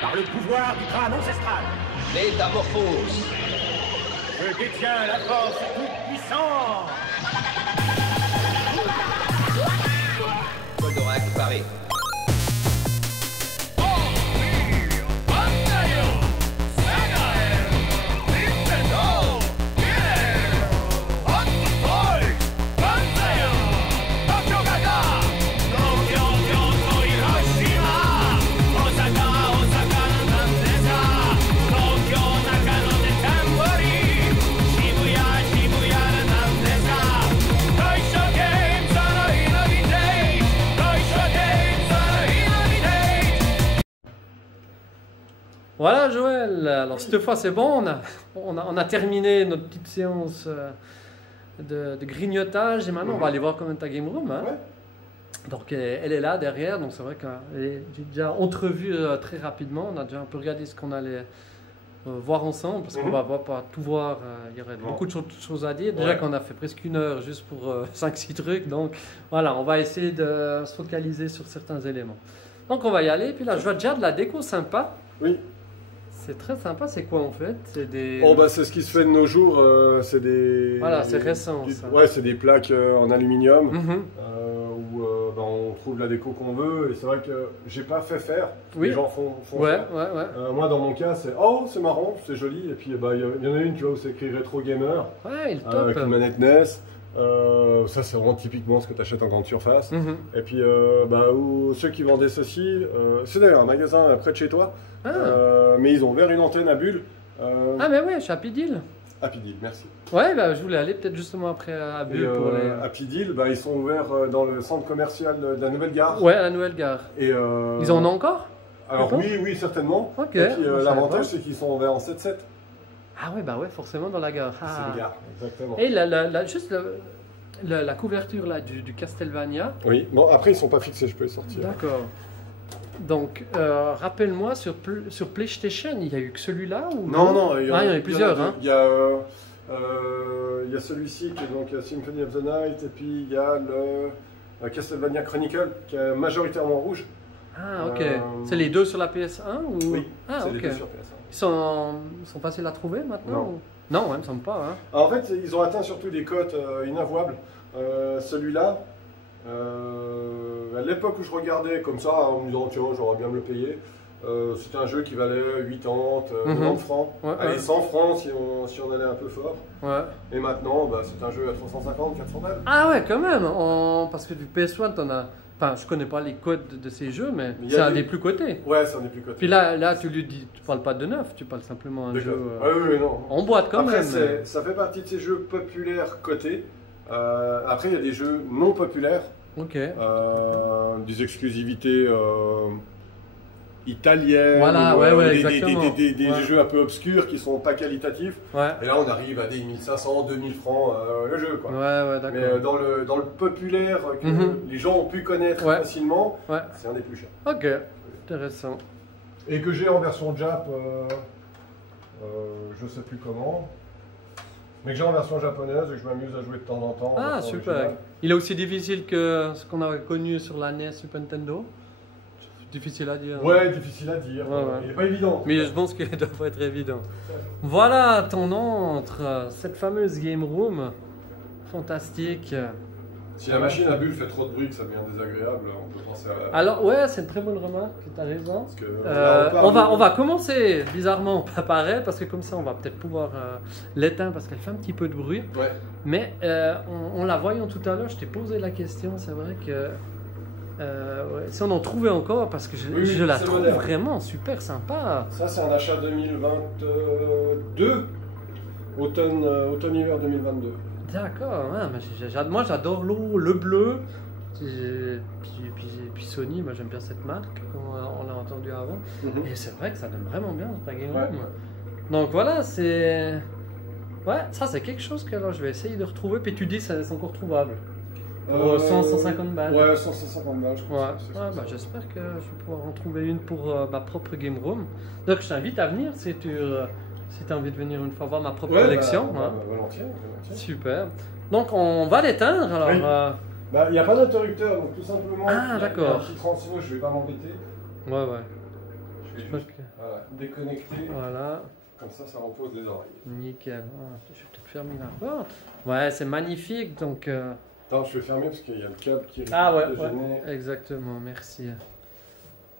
par le pouvoir du crâne ancestral. Métamorphose. Je détiens la force toute puissante. Goldorak paré. Voilà Joël, alors cette fois c'est bon, on a terminé notre petite séance de grignotage et maintenant on va aller voir comment ta game room. Hein. Ouais. Donc elle est là derrière, donc c'est vrai que j'ai déjà entrevu très rapidement, on a déjà un peu regardé ce qu'on allait voir ensemble parce qu'on va pas tout voir, il y aurait beaucoup de choses à dire. Déjà qu'on a fait presque 1 heure juste pour 5-6 trucs, donc voilà, on va essayer de se focaliser sur certains éléments. Donc on va y aller, puis là je vois déjà de la déco sympa. Oui. C'est très sympa, c'est quoi en fait? C'est des... Oh bah c'est ce qui se fait de nos jours, c'est des... Voilà, c'est récent ça. Ouais, c'est des plaques en aluminium où bah, on trouve la déco qu'on veut et c'est vrai que j'ai pas fait faire, les gens font faire. Moi dans mon cas c'est oh c'est marrant, c'est joli et puis bah, y en a une tu vois où c'est écrit Retro Gamer avec une manette NES. Ça c'est vraiment typiquement ce que tu achètes en grande surface. Et puis bah, ceux qui vendaient ceci, c'est d'ailleurs un magasin près de chez toi, mais ils ont ouvert une antenne à Bulle. Ah mais ouais, chez Happy Deal. Happy Deal, merci. Ouais, bah, je voulais aller peut-être justement après à Bulle pour les... Happy Deal, bah, ils sont ouverts dans le centre commercial de la Nouvelle Gare. Ouais, à la Nouvelle Gare. Et ils en ont encore? Alors oui, certainement. Ok. Et puis l'avantage c'est qu'ils sont ouverts en 7-7. Ah ouais, bah ouais, forcément dans la gare. C'est une gare, exactement. Et juste la couverture là du Castlevania. Oui, bon après ils sont pas fixés, je peux les sortir. D'accord. Donc, rappelle-moi, sur PlayStation, il n'y a eu que celui-là ou... Non, il y en a plusieurs. Il y a celui-ci qui est donc Symphony of the Night, et puis il y a le Castlevania Chronicle qui est majoritairement rouge. Ah ok. C'est les deux sur la PS1 ou... Oui, ah, c'est ok. les deux sur PS1. Ils sont faciles à trouver maintenant? Non. Ou... Non, ouais, il me semble pas. Hein. Alors, en fait, ils ont atteint surtout des cotes inavouables. Celui-là, à l'époque où je regardais comme ça, en me disant tiens, j'aurais bien me le payer, c'était un jeu qui valait 80, 90 francs. Ouais, allez, 100 francs si on allait un peu fort. Ouais. Et maintenant, bah, c'est un jeu à 350, 400 balles. Ah ouais, quand même. Parce que du PS1, t'en as... Enfin, je connais pas les codes de ces jeux, mais c'est un des plus cotés. Ouais, c'est un des plus cotés. Puis là, tu lui dis, tu parles pas de neuf, tu parles simplement d'un jeu oui, non. en boîte quand Après, même. ça fait partie de ces jeux populaires cotés. Après, il y a des jeux non populaires. Ok. Des exclusivités italiennes. Voilà, exactement. Des jeux un peu obscurs qui sont pas qualitatifs. Ouais. Et là, on arrive à des 1500, 2000 francs le jeu, quoi. Ouais, d'accord. Mais dans le populaire que les gens ont pu connaître facilement, c'est un des plus chers. Ok, intéressant. Et que j'ai en version Jap, je sais plus comment. Mais que j'ai en version japonaise et que je m'amuse à jouer de temps en temps. Ah, super. Original. Il est aussi difficile que ce qu'on a connu sur la NES Super Nintendo? Difficile à dire. Ouais, difficile à dire. Il n'est pas évident. Mais je pense qu'il doit pas être évident. Voilà ton entre cette fameuse game room. Fantastique. Si la machine à bulles fait trop de bruit, que ça devient désagréable, on peut penser à la... Alors ouais, c'est une très bonne remarque, tu as raison. Parce que, on va commencer bizarrement pas pareil, parce que comme ça on va peut-être pouvoir l'éteindre parce qu'elle fait un petit peu de bruit. Ouais. Mais en la voyant tout à l'heure, je t'ai posé la question, c'est vrai que si on en trouvait encore, parce que je la trouve vraiment super sympa. Ça c'est un achat 2022, automne-hiver 2022. D'accord, ouais, moi j'adore l'eau, le bleu, puis Sony, moi j'aime bien cette marque, comme on l'a entendu avant, et c'est vrai que ça donne vraiment bien ta game room. Donc voilà, c'est... Ouais, ça c'est quelque chose que alors, je vais essayer de retrouver, puis tu dis c'est encore trouvable. 150 balles. Ouais, 150 balles, je crois. Bah, j'espère que je vais pouvoir en trouver une pour ma propre game room. Donc je t'invite à venir si tu... Si tu as envie de venir une fois voir ma propre collection. Volontiers. Super. Donc on va l'éteindre alors. Bah, il n'y a pas d'interrupteur, donc tout simplement. Ah, d'accord. Un petit transfo, je ne vais pas m'embêter. Ouais. Je voilà, déconnecter. Voilà. Comme ça repose les oreilles. Nickel. Ah, je vais peut-être fermer la porte. Ouais, c'est magnifique. Donc, Attends, je vais fermer parce qu'il y a le câble qui risque de gêner. Exactement, merci.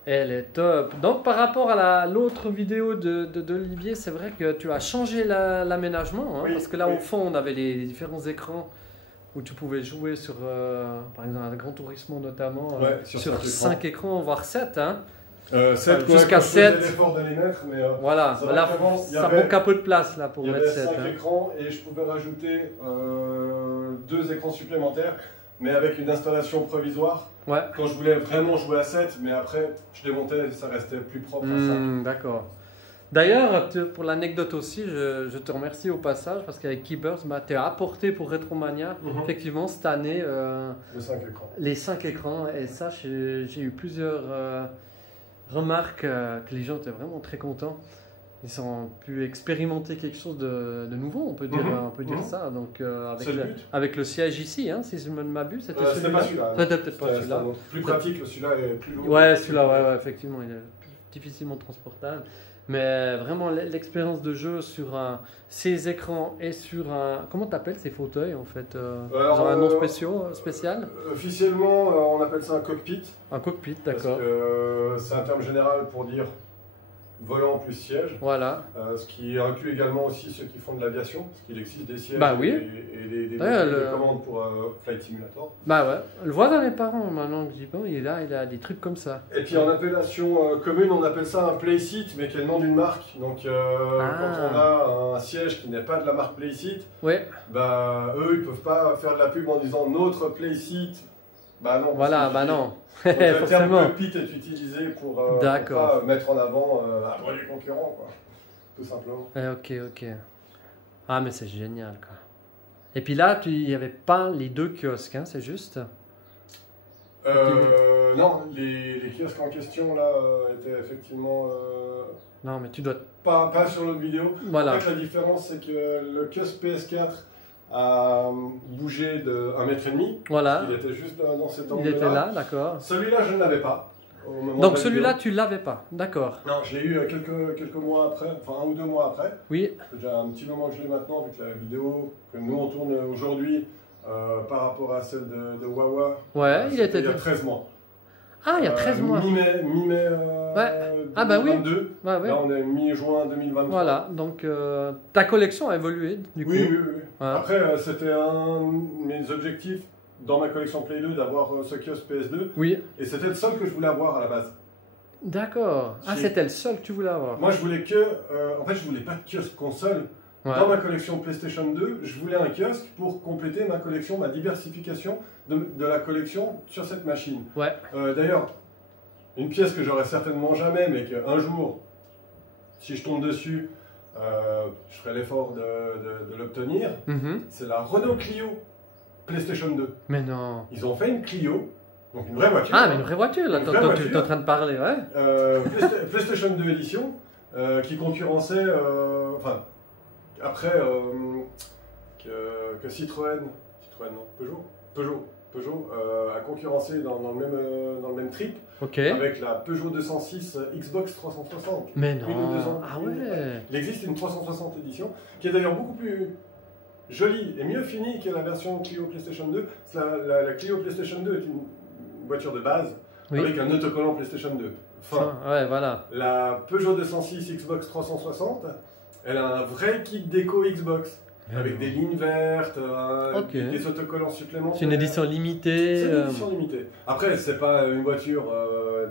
Elle est top. Donc, par rapport à l'autre vidéo d'Olivier, c'est vrai que tu as changé l'aménagement. Hein, parce que là, au fond, on avait les différents écrans où tu pouvais jouer sur, par exemple, un Grand Turismo notamment, sur 5 écrans, voire 7. Hein. 7, jusqu'à 7. l'effort de les mettre, mais voilà, là, ça manque un peu de place là, pour mettre 7. Il y avait 5 écrans et je pouvais rajouter 2 écrans supplémentaires, mais avec une installation provisoire. Ouais. Quand je voulais vraiment jouer à 7, mais après je démontais et ça restait plus propre à 5. D'accord. D'ailleurs, pour l'anecdote aussi, je te remercie au passage parce qu'avec Keybers, tu as apporté pour Retromania, effectivement, cette année, les 5 écrans. Et ça, j'ai eu plusieurs remarques que les gens étaient vraiment très contents. Ils ont pu expérimenter quelque chose de nouveau, on peut dire ça. Donc, avec le siège ici, hein, si je ne m'abuse, c'était celui-là. C'était pas celui-là. C'était peut-être pas celui-là. Plus pratique, celui-là est plus lourd. Ouais, celui-là, effectivement, il est difficilement transportable. Mais vraiment, l'expérience de jeu sur ces écrans et sur un... Comment tu appelles ces fauteuils en fait Ils ont un nom spécial Officiellement, on appelle ça un cockpit. Un cockpit, d'accord. C'est un terme général pour dire volant plus siège. Voilà. Ce qui inclut également aussi ceux qui font de l'aviation, parce qu'il existe des sièges et des commandes pour Flight Simulator. Bah ouais, le voit dans les parents maintenant que j'y pense, il a des trucs comme ça. Et puis en appellation commune, on appelle ça un playseat, mais qui est le nom d'une marque. Donc quand on a un siège qui n'est pas de la marque Playseat, bah eux ils peuvent pas faire de la pub en disant notre Playseat. Bah non. Voilà, bah non. Donc, le terme cockpit est utilisé pour pas mettre en avant les concurrents, quoi. Tout simplement. Ok. Ah mais c'est génial quoi. Et puis là, il n'y avait pas les 2 kiosques, hein, c'est juste non, les kiosques en question là étaient effectivement... Non mais tu dois... Pas sur l'autre vidéo. Voilà. En fait la différence c'est que le kiosque PS4 a bougé de 1,5 m. Voilà. Il était juste dans cet angle-là. Il était là, d'accord. Celui-là, je ne l'avais pas. Donc celui-là, tu ne l'avais pas, d'accord. Non, je l'ai eu quelques mois après, enfin 1 ou 2 mois après. Oui. C'est déjà un petit moment que je l'ai maintenant, avec la vidéo que nous on tourne aujourd'hui par rapport à celle de Wawa. Ouais, il y a 13 mois. Ah, il y a 13 mois. Mi-mai Ah bah oui. 2022. Ouais. Là, on est mi-juin 2023. Voilà, donc ta collection a évolué du coup. Oui. Ouais. Après, c'était un de mes objectifs dans ma collection Play 2 d'avoir ce kiosque PS2. Oui. Et c'était le seul que je voulais avoir à la base. D'accord. Ah, c'était le seul que tu voulais avoir. Moi, je voulais en fait, je voulais pas de kiosque console. Ouais. Dans ma collection PlayStation 2, je voulais un kiosque pour compléter ma collection, ma diversification de la collection sur cette machine. Ouais. D'ailleurs, une pièce que j'aurais certainement jamais, mais qu'un jour, si je tombe dessus, je ferai l'effort de l'obtenir, c'est la Renault Clio PlayStation 2. Mais non. Ils ont fait une Clio, donc une vraie voiture. Ah, mais une vraie voiture, là, dont tu es en train de parler, ouais. PlayStation 2 édition, qui concurrençait, après que Citroën non, Peugeot a concurrencé dans le même trip, avec la Peugeot 206 Xbox 360. Mais non. Ah ouais. Il existe une 360 édition, qui est d'ailleurs beaucoup plus jolie et mieux finie que la version Clio PlayStation 2. La Clio PlayStation 2 est une voiture de base, avec un autocollant PlayStation 2. Ouais, voilà. La Peugeot 206 Xbox 360, elle a un vrai kit déco Xbox, avec des lignes vertes, des autocollants supplémentaires. C'est une édition limitée. C'est une édition limitée. Après, c'est pas une voiture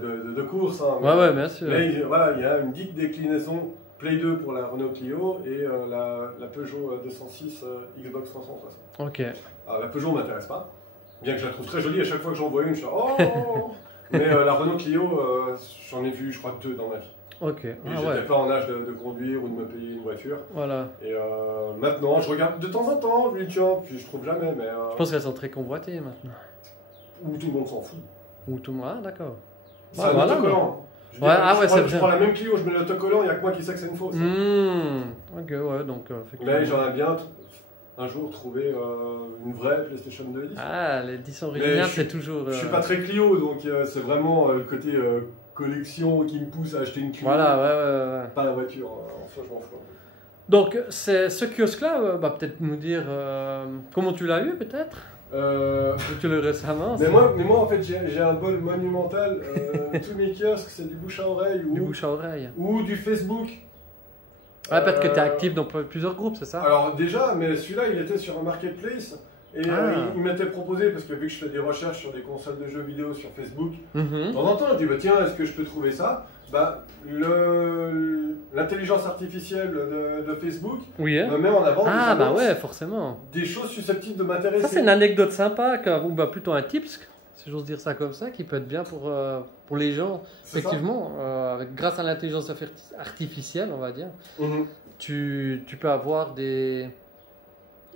de course. Hein, ouais, bien sûr. Mais voilà, il y a une dite déclinaison Play 2 pour la Renault Clio et la Peugeot 206 Xbox 360. Ok. Alors, la Peugeot m'intéresse pas, bien que je la trouve très jolie. À chaque fois que j'en vois une, je suis oh. Mais la Renault Clio, j'en ai vu, je crois, 2 dans ma vie. Ok. Et j'étais pas en âge de conduire ou de me payer une voiture. Voilà. Et maintenant, je regarde de temps en temps, je lui tiens, puis je trouve jamais. Mais, je pense qu'elles sont très convoitées maintenant. Où tout le monde s'en fout. Où tout le monde. Ah, d'accord. C'est un autocollant. C'est vrai. Je prends la même Clio, je mets l'autocollant, il n'y a que moi qui sais que c'est une fausse. Ok, ouais, donc. Mais j'aimerais bien un jour trouver une vraie PlayStation 2 édition. Ah, l'édition originale, c'est toujours. Je suis pas très Clio, donc c'est vraiment le côté collection qui me pousse à acheter une cuve. Voilà, ouais. Pas la voiture, en soi je m'en fous. Donc, ce kiosque-là, peut-être nous dire comment tu l'as eu, peut-être tu l'as eu récemment. Mais moi, en fait, j'ai un bol monumental. Tous mes kiosques, c'est du bouche à oreille. Du bouche à oreille. Ou du Facebook. Ouais, peut-être que tu es actif dans plusieurs groupes, c'est ça? Alors, déjà, mais celui-là, il était sur un marketplace. Et il m'était proposé, parce que vu que je fais des recherches sur des consoles de jeux vidéo sur Facebook, de temps en temps, je dis, tiens, est-ce que je peux trouver ça? L'intelligence artificielle de Facebook me met en avant forcément. Des choses susceptibles de m'intéresser. Ça, c'est une anecdote sympa, ou plutôt un tips, si j'ose dire ça comme ça, qui peut être bien pour les gens. Effectivement, grâce à l'intelligence artificielle, on va dire, tu peux avoir des...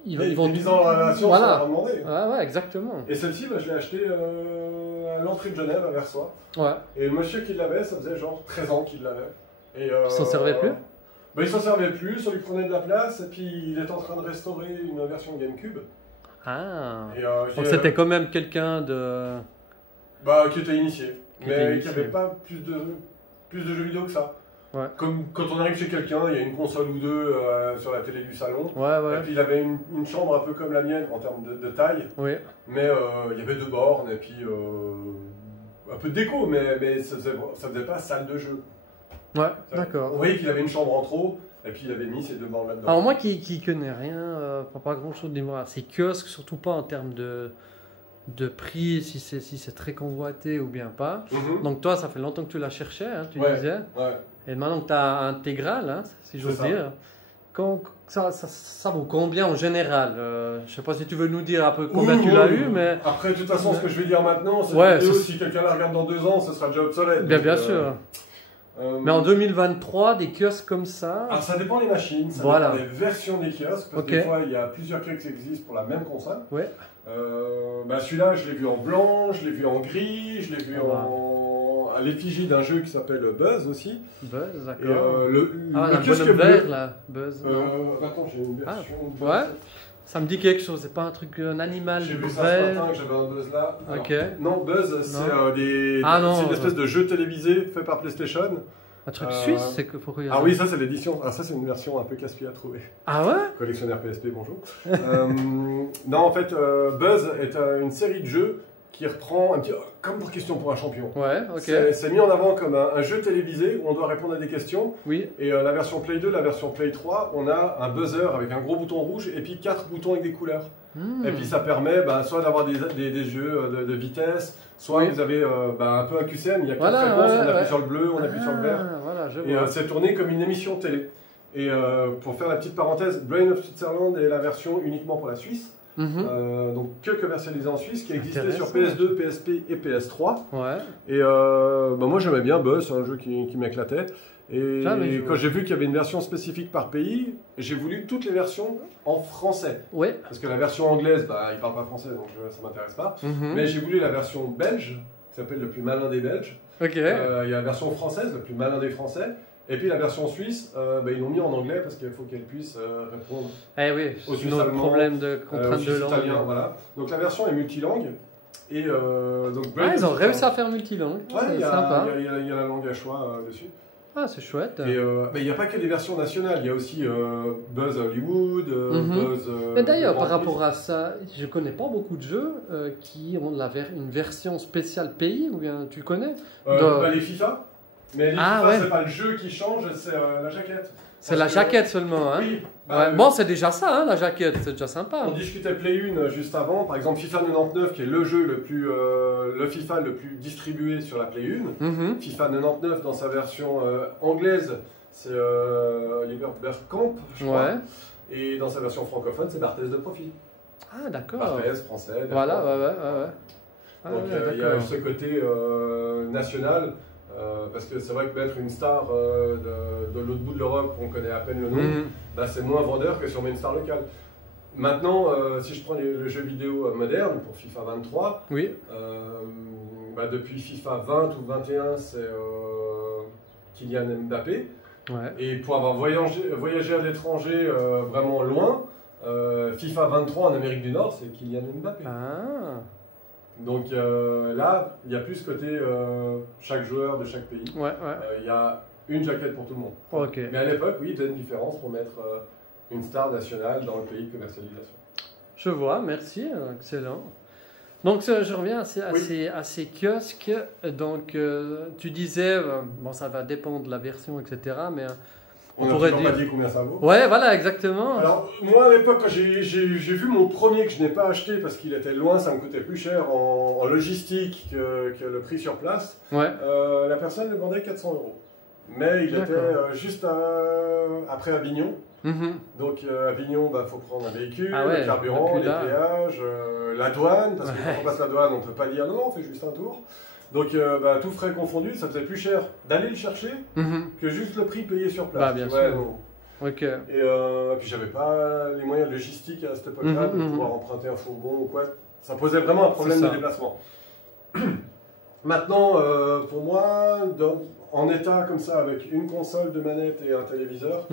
Ils vont mises en relation sans leur demander. Ouais, exactement. Et celle-ci, je l'ai achetée à l'entrée de Genève, à Versoix. Ouais. Et le monsieur qui l'avait, ça faisait genre 13 ans qu'il l'avait. Il s'en servait plus? Il s'en servait plus, ça lui prenait de la place, et puis il est en train de restaurer une version GameCube. Ah. Donc c'était quand même quelqu'un de... qui était initié, mais qui n'avait pas plus de jeux vidéo que ça. Ouais. Comme quand on arrive chez quelqu'un, il y a une console ou deux sur la télé du salon. Ouais. Et puis il avait une chambre un peu comme la mienne en termes de taille. Oui. Mais il y avait 2 bornes et puis un peu de déco, mais ça faisait pas salle de jeu. Ouais, d'accord. On voyait qu'il avait une chambre en trop et puis il avait mis ces 2 bornes là-dedans. Alors moi qui connais rien, pas grand chose de moi, c'est kiosque, surtout pas en termes de prix, si c'est très convoité ou bien pas. Donc toi, ça fait longtemps que tu la cherchais, hein, tu disais. Ouais. Et maintenant que tu as intégral, hein, si j'ose dire, ça vaut combien en général? Je sais pas si tu veux nous dire un peu combien tu l'as eu, mais... Après, de toute façon, ce que je vais dire maintenant, c'est si quelqu'un la regarde dans 2 ans, ce sera déjà obsolète. Bien sûr. Mais en 2023, des kiosques comme ça... Alors ça dépend des machines, ça dépend des versions des kiosques, parce que des fois, il y a plusieurs kiosques qui existent pour la même console. Ouais. Celui-là, je l'ai vu en blanc, je l'ai vu en gris, je l'ai vu à l'effigie d'un jeu qui s'appelle Buzz aussi. Buzz, d'accord. Le kiosque vert là, Buzz. Attends, j'ai une version. Ouais, ça me dit quelque chose, c'est pas un truc, un animal. J'ai vu ça ce matin que j'avais un Buzz là. Alors, non, Buzz, c'est une espèce de jeu télévisé fait par PlayStation. Un truc suisse, c'est que pourquoi il y a... Ah oui, ça c'est l'édition. Ah, ça c'est une version un peu casse-pied à trouver. Ah ouais? Collectionneur PSP, bonjour. Non, en fait, Buzz est une série de jeux qui reprend un petit, comme pour Question pour un champion. Ouais, ok. C'est mis en avant comme un jeu télévisé où on doit répondre à des questions. Oui. Et la version Play 2, la version Play 3, on a un buzzer avec un gros bouton rouge et puis 4 boutons avec des couleurs. Et puis ça permet soit d'avoir des jeux de vitesse, soit vous avez un peu un QCM, il y a 4 réponses, on appuie sur le bleu, on appuie sur le vert. Et c'est tourné comme une émission télé. Et pour faire la petite parenthèse, Brain of Switzerland est la version uniquement pour la Suisse. Donc que commercialisé en Suisse, qui existait sur PS2, PSP et PS3. Ouais. Et moi j'aimais bien Buzz, c'est un jeu qui m'éclatait. Et quand j'ai vu qu'il y avait une version spécifique par pays, j'ai voulu toutes les versions en français. Ouais. Parce que la version anglaise, ils parlent pas français, donc ça m'intéresse pas. Mais j'ai voulu la version belge, qui s'appelle Le plus malin des Belges. Ok. Il y a la version française, Le plus malin des Français. Et puis la version suisse, ils l'ont mis en anglais parce qu'il faut qu'elle puisse répondre aux Suisses allemands, problème de contrainte de langue. Italien, voilà. Donc la version est multilangue. Et donc, ils ont réussi à faire multilangue. Ouais, c'est sympa. Il y a la langue à choix dessus. Ah, c'est chouette. Et il n'y a pas que les versions nationales, il y a aussi Buzz Hollywood, Buzz... Mais d'ailleurs, par rapport à ça, je connais pas beaucoup de jeux qui ont une version spéciale pays, ou bien tu connais les FIFA. Mais les FIFA, c'est pas le jeu qui change, c'est la jaquette. C'est la jaquette seulement, hein? Oui. Bon, c'est déjà ça, hein, la jaquette, c'est déjà sympa. On discutait Play 1 juste avant, par exemple FIFA 99, qui est le jeu le FIFA le plus distribué sur la Play 1. FIFA 99, dans sa version anglaise, c'est Oliver Bergkamp, je crois. Ouais. Et dans sa version francophone, c'est Barthez de Profil. Ah, d'accord. Barthez, français. Voilà, ouais. Donc il y a ce côté national. Parce que c'est vrai que mettre une star de l'autre bout de l'Europe, on connaît à peine le nom, c'est moins vendeur que si on met une star locale. Maintenant, si je prends le jeu vidéo moderne, pour FIFA 23, depuis FIFA 20 ou 21, c'est Kylian Mbappé. Ouais. Et pour avoir voyagé à l'étranger vraiment loin, FIFA 23 en Amérique du Nord, c'est Kylian Mbappé. Ah. Donc là, il y a plus ce côté chaque joueur de chaque pays. Ouais, il y a une jaquette pour tout le monde. Ok. Mais à l'époque, oui, il faisait une différence pour mettre une star nationale dans le pays de commercialisation. Je vois, merci, excellent. Donc je reviens à ces kiosques. Donc tu disais, bon ça va dépendre de la version, etc. Mais on pourrait dire... pas dit combien ça vaut. Ouais, voilà, exactement. Alors moi à l'époque, quand j'ai vu mon premier que je n'ai pas acheté parce qu'il était loin, ça me coûtait plus cher en logistique que le prix sur place. Ouais. La personne le vendait 400 €. Mais il était juste après Avignon. Donc Avignon, il faut prendre un véhicule, le carburant, les péages, la douane, parce que quand on passe la douane, on ne peut pas dire non, on fait juste un tour. Donc tout frais confondu, ça faisait plus cher d'aller le chercher que juste le prix payé sur place. Bah, bien sûr. Non. Ok. Et puis j'avais pas les moyens logistiques à cette époque-là de pouvoir emprunter un fourgon ou quoi. Ça posait vraiment un problème de déplacement. Maintenant, pour moi, en état comme ça, avec une console de manette et un téléviseur,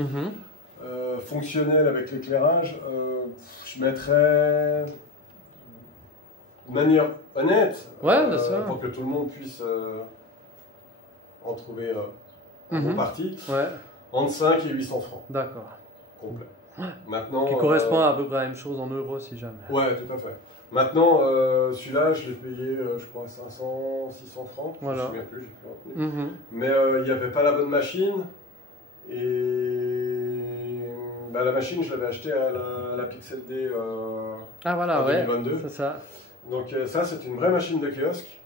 fonctionnel avec l'éclairage, je mettrais de manière honnête, pour que tout le monde puisse en trouver un bon parti, entre 5 et 800 francs. D'accord. Complet. Maintenant, qui correspond à peu près à la même chose en euros si jamais. Ouais, tout à fait. Maintenant, celui-là, je l'ai payé, je crois, 500, 600 francs. Voilà. Je ne me souviens plus, j'ai plus retenu. Mais il n'y avait pas la bonne machine. Et la machine, je l'avais achetée à la Pixel D en 2022. C'est ça. Donc ça, c'est une vraie machine de kiosque.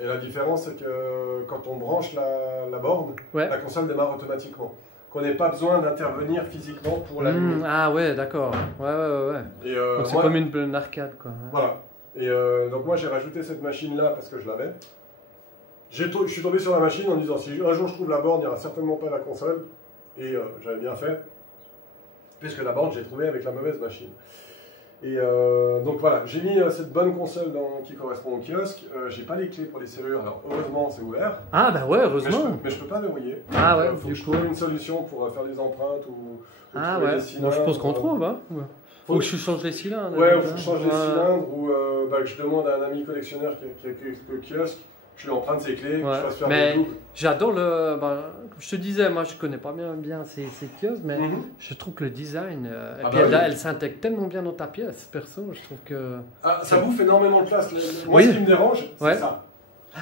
Et la différence, c'est que quand on branche la borne, la console démarre automatiquement. Qu'on n'ait pas besoin d'intervenir physiquement pour l'allumer. Ah ouais, d'accord. Ouais. Et donc c'est comme une arcade, quoi. Voilà. Et donc moi, j'ai rajouté cette machine-là parce que je l'avais. Je suis tombé sur la machine en disant, si un jour je trouve la borne, il n'y aura certainement pas la console. Et j'avais bien fait. Puisque la borne, j'ai trouvé avec la mauvaise machine. Et donc voilà, j'ai mis cette bonne console qui correspond au kiosque. J'ai pas les clés pour les serrures, alors heureusement c'est ouvert. Ah bah ouais, heureusement. Mais je peux pas verrouiller. Ah ouais, faut que je trouve une solution pour faire des empreintes ou trouver des cylindres. Bon, je pense qu'on trouve, hein. Faut que je change les cylindres. Ouais, faut que je change les cylindres ou que je demande à un ami collectionneur qui a le kiosque. Je lui emprunte ses clés, je fasse faire des doubles. J'adore le. Je te disais, moi je connais pas bien ces kiosques, mais je trouve que le design. Et puis elle s'intègre tellement bien dans ta pièce, perso. Je trouve que. Ah, ça bouffe énormément de place. Moi, ce qui me dérange, c'est ça.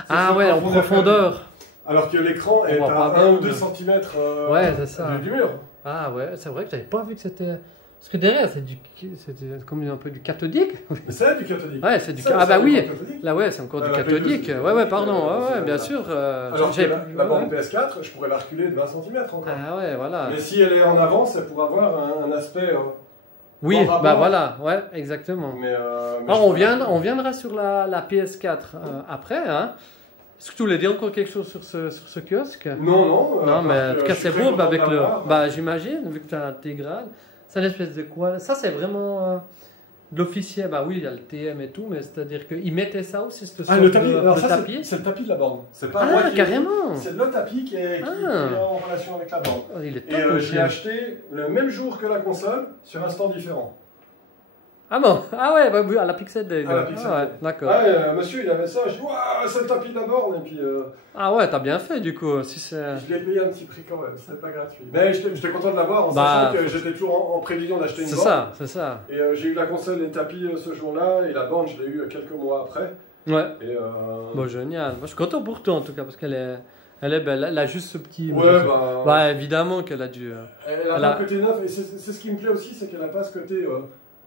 Ah ouais, en profondeur. Alors que l'écran est à 1 ou 2 cm du mur. Ah ouais, c'est vrai que j'avais pas vu que c'était. Parce que derrière, c'est comme un peu du cathodique. C'est du cathodique. Ouais, c'est du cathodique. Ah bah oui, là ouais, c'est encore du cathodique. Ouais, pardon, ouais, bien sûr. Alors que la borne PS4, je pourrais la reculer de 20 cm encore. Ah ouais, voilà. Mais si elle est en avance, elle pourra avoir un aspect... oui, bah voilà, ouais, exactement. Mais alors on viendra sur la PS4 après, hein. Est-ce que tu voulais dire encore quelque chose sur ce kiosque? Non. Non, mais en tout cas c'est beau avec le... Bah j'imagine, vu que tu as l'intégrale. C'est une espèce de quoi? Ça, c'est vraiment de l'officiel. Bah oui, il y a le TM et tout, mais c'est-à-dire qu'ils mettaient ça aussi, le tapis. Alors ça, c'est le tapis de la borne. C'est pas moi qui... carrément. C'est le tapis qui est en relation avec la borne. Il est top. Et j'ai acheté le même jour que la console sur un stand différent. Ah bon? Ah ouais, bah, à la Pixel Day. À la Pixel Day. Ouais, d'accord. Ah, monsieur, il avait ça. Je dis, waouh, c'est le tapis de la borne. Et puis, ah ouais, t'as bien fait du coup. Si je l'ai payé un petit prix quand même, c'était pas gratuit. Mais j'étais content de l'avoir en sachant que j'étais toujours en prévision d'acheter une borne. C'est ça. Et j'ai eu la console et le tapis ce jour-là. Et la borne, je l'ai eu quelques mois après. Ouais. Et bon, génial. Moi, je suis content pour toi en tout cas parce qu'elle est. Elle est belle, elle a juste ce petit. Ouais, bah évidemment qu'elle a dû. Elle a un côté neuf, et c'est ce qui me plaît aussi, c'est qu'elle n'a pas ce côté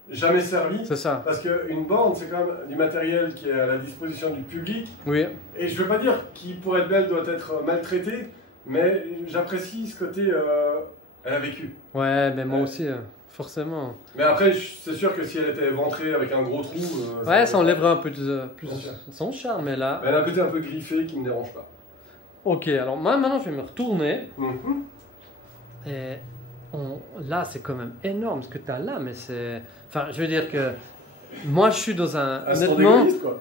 jamais servi. C'est ça. Parce qu'une borne, c'est quand même du matériel qui est à la disposition du public. Oui. Et je ne veux pas dire qu'il, pour être belle, doit être maltraité, mais j'apprécie ce côté. Elle a vécu. Ouais, mais moi aussi, forcément. Mais après, c'est sûr que si elle était ventrée avec un gros trou. ça enlèverait un peu plus son charme, mais là. Elle a un côté un peu griffé qui ne me dérange pas. Ok, alors moi maintenant je vais me retourner. Et là c'est quand même énorme ce que tu as là, mais c'est. Enfin, je veux dire que moi je suis dans un. Honnêtement. Quoi.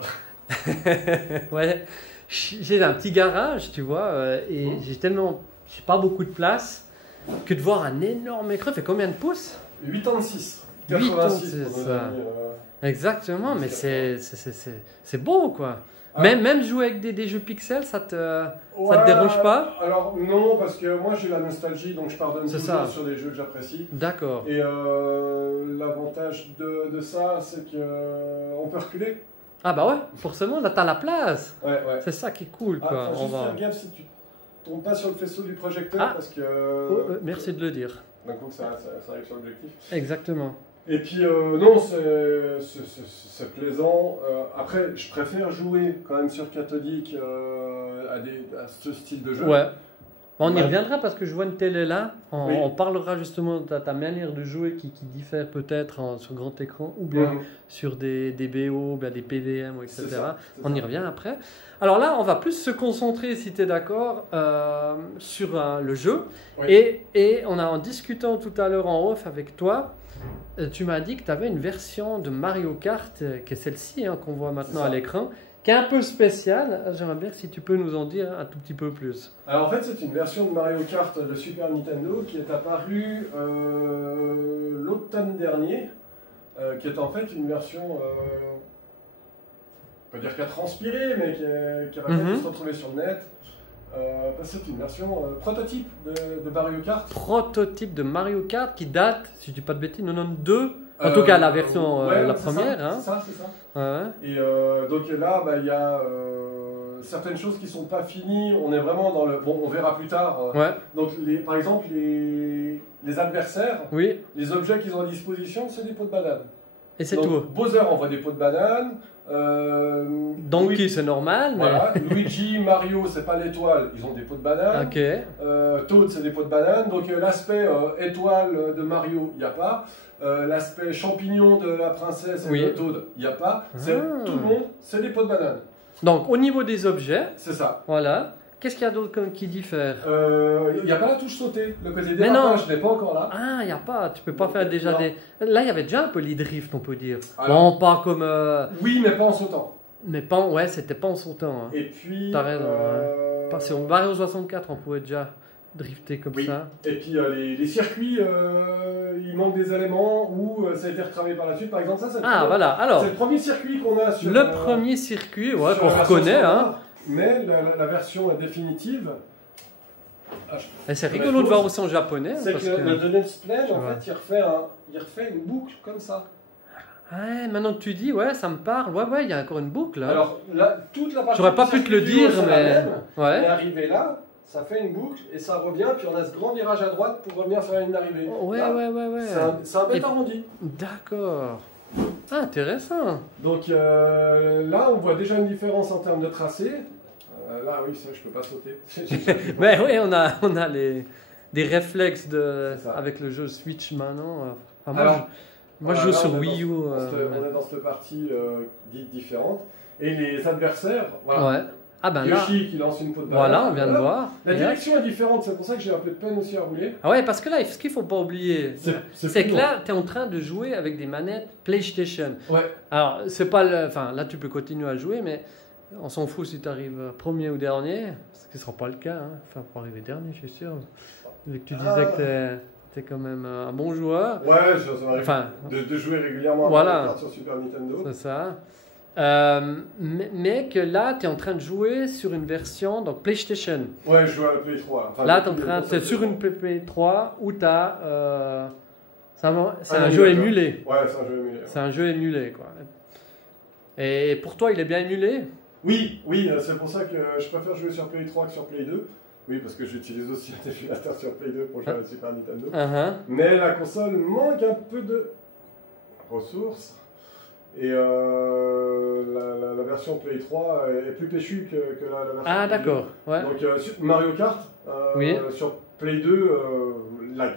Ouais, j'ai un petit garage, tu vois, et j'ai pas beaucoup de place que de voir un énorme écran. Il fait combien de pouces? 86. 86, ça. Exactement, mais c'est beau quoi. Même jouer avec des jeux pixels, ça te dérange pas? Alors non, parce que moi j'ai la nostalgie, donc je pardonne toujours sur des jeux que j'apprécie. D'accord. Et l'avantage de ça, c'est qu'on peut reculer. Ah bah ouais, forcément, là t'as la place. Ouais. C'est ça qui est cool quoi. Faut juste faire gaffe si tu tombes pas sur le faisceau du projecteur, parce que... merci de le dire. D'un coup ça arrive sur l'objectif. Exactement. Et puis non, c'est plaisant. Après, je préfère jouer quand même sur cathodique à ce style de jeu. Ouais. On y reviendra parce que je vois une télé là. On parlera justement de ta manière de jouer qui diffère peut-être sur grand écran ou bien sur des BO, bien des PVM, etc. On y revient après. Alors là, on va plus se concentrer, si tu es d'accord, sur le jeu. Oui. Et en discutant tout à l'heure en off avec toi, tu m'as dit que tu avais une version de Mario Kart, qui est celle-ci qu'on voit maintenant à l'écran, qui est un peu spéciale. J'aimerais bien si tu peux nous en dire un tout petit peu plus. Alors en fait, c'est une version de Mario Kart de Super Nintendo qui est apparue l'automne dernier, qui est en fait une version, on peut dire qui a transpiré, mais qui aurait pu se retrouver sur le net. C'est une version prototype de Mario Kart. Prototype de Mario Kart qui date, si je dis pas de bêtises, 92. En tout cas, la version, la première. C'est ça. Et donc là, il y a certaines choses qui sont pas finies. On est vraiment dans le... Bon, on verra plus tard. Donc, par exemple, les adversaires, les objets qu'ils ont à disposition, c'est des pots de banane. Et c'est tout. Bowser envoie des pots de banane. Donkey, c'est normal. Voilà. Luigi, Mario, c'est pas l'étoile, ils ont des pots de banane. Toad, c'est des pots de banane. Donc l'aspect étoile de Mario, il n'y a pas. L'aspect champignon de la princesse et de Toad, il n'y a pas. Tout le monde, c'est des pots de banane. Donc au niveau des objets, c'est ça. Voilà. Qu'est-ce qu'il y a d'autre qui diffère? Il n'y a pas la touche sautée. Le côté dérapage n'est pas encore là. Ah, il n'y a pas. Tu peux pas faire déjà des... Là, il y avait déjà un peu l'e-drift, on peut dire. Alors, bon, pas comme... Oui, mais pas en sautant. Mais pas... Ouais, c'était pas en sautant. Et puis... T'as raison. Pas sur Mario 64, on pouvait déjà drifter comme ça. Et puis les circuits, il manque des éléments ou ça a été retravaillé par la suite. Par exemple, ça, c'est le premier circuit qu'on a sur... Le premier circuit, qu'on reconnaît, mais la version définitive... Et c'est rigolo de voir aussi en japonais. C'est que le Donut Splane, en fait, il refait une boucle comme ça. Ouais, maintenant que tu dis, ça me parle. Ouais, il y a encore une boucle. Là. Alors, toute la partie... J'aurais pas pu te le dire, mais... On est arrivé là, ça fait une boucle et ça revient, puis on a ce grand virage à droite pour revenir sur la ligne d'arrivée. Ouais. C'est un bête arrondi. D'accord. Ah, intéressant. Donc là, on voit déjà une différence en termes de tracé. Là, oui, ça, je peux pas sauter. Mais oui, on a des réflexes avec le jeu Switch maintenant. Moi, je joue sur Wii U. On est dans cette partie dite différente. Et les adversaires, Yoshi qui lance une peau de banane. Voilà, on vient de voir. La direction est différente, c'est pour ça que j'ai un peu de peine aussi à rouler. Ah ouais, parce que là, ce qu'il ne faut pas oublier, c'est que là, tu es en train de jouer avec des manettes PlayStation. Ouais. Alors, c'est pas enfin, là, tu peux continuer à jouer, mais on s'en fout si tu arrives premier ou dernier, ce qui ne sera pas le cas. Enfin, pour arriver dernier, je suis sûr. Vu que tu disais que tu es quand même un bon joueur. Ouais, de jouer régulièrement sur Super Nintendo. C'est ça. Mais que là, tu es en train de jouer sur une version donc PlayStation. Ouais, je joue à la Play 3. Enfin, là, tu es sur une Play 3 où tu as. C'est un jeu émulé. Ouais, c'est un jeu émulé. C'est un jeu émulé, quoi. Et pour toi, il est bien émulé? Oui, c'est pour ça que je préfère jouer sur Play 3 que sur Play 2. Oui, parce que j'utilise aussi un défilateur sur Play 2 pour jouer à la Super Nintendo. Mais la console manque un peu de ressources. Et la version Play 3 est plus péchue que la version Play 2. D'accord. Ouais. Donc Mario Kart, sur Play 2, lag.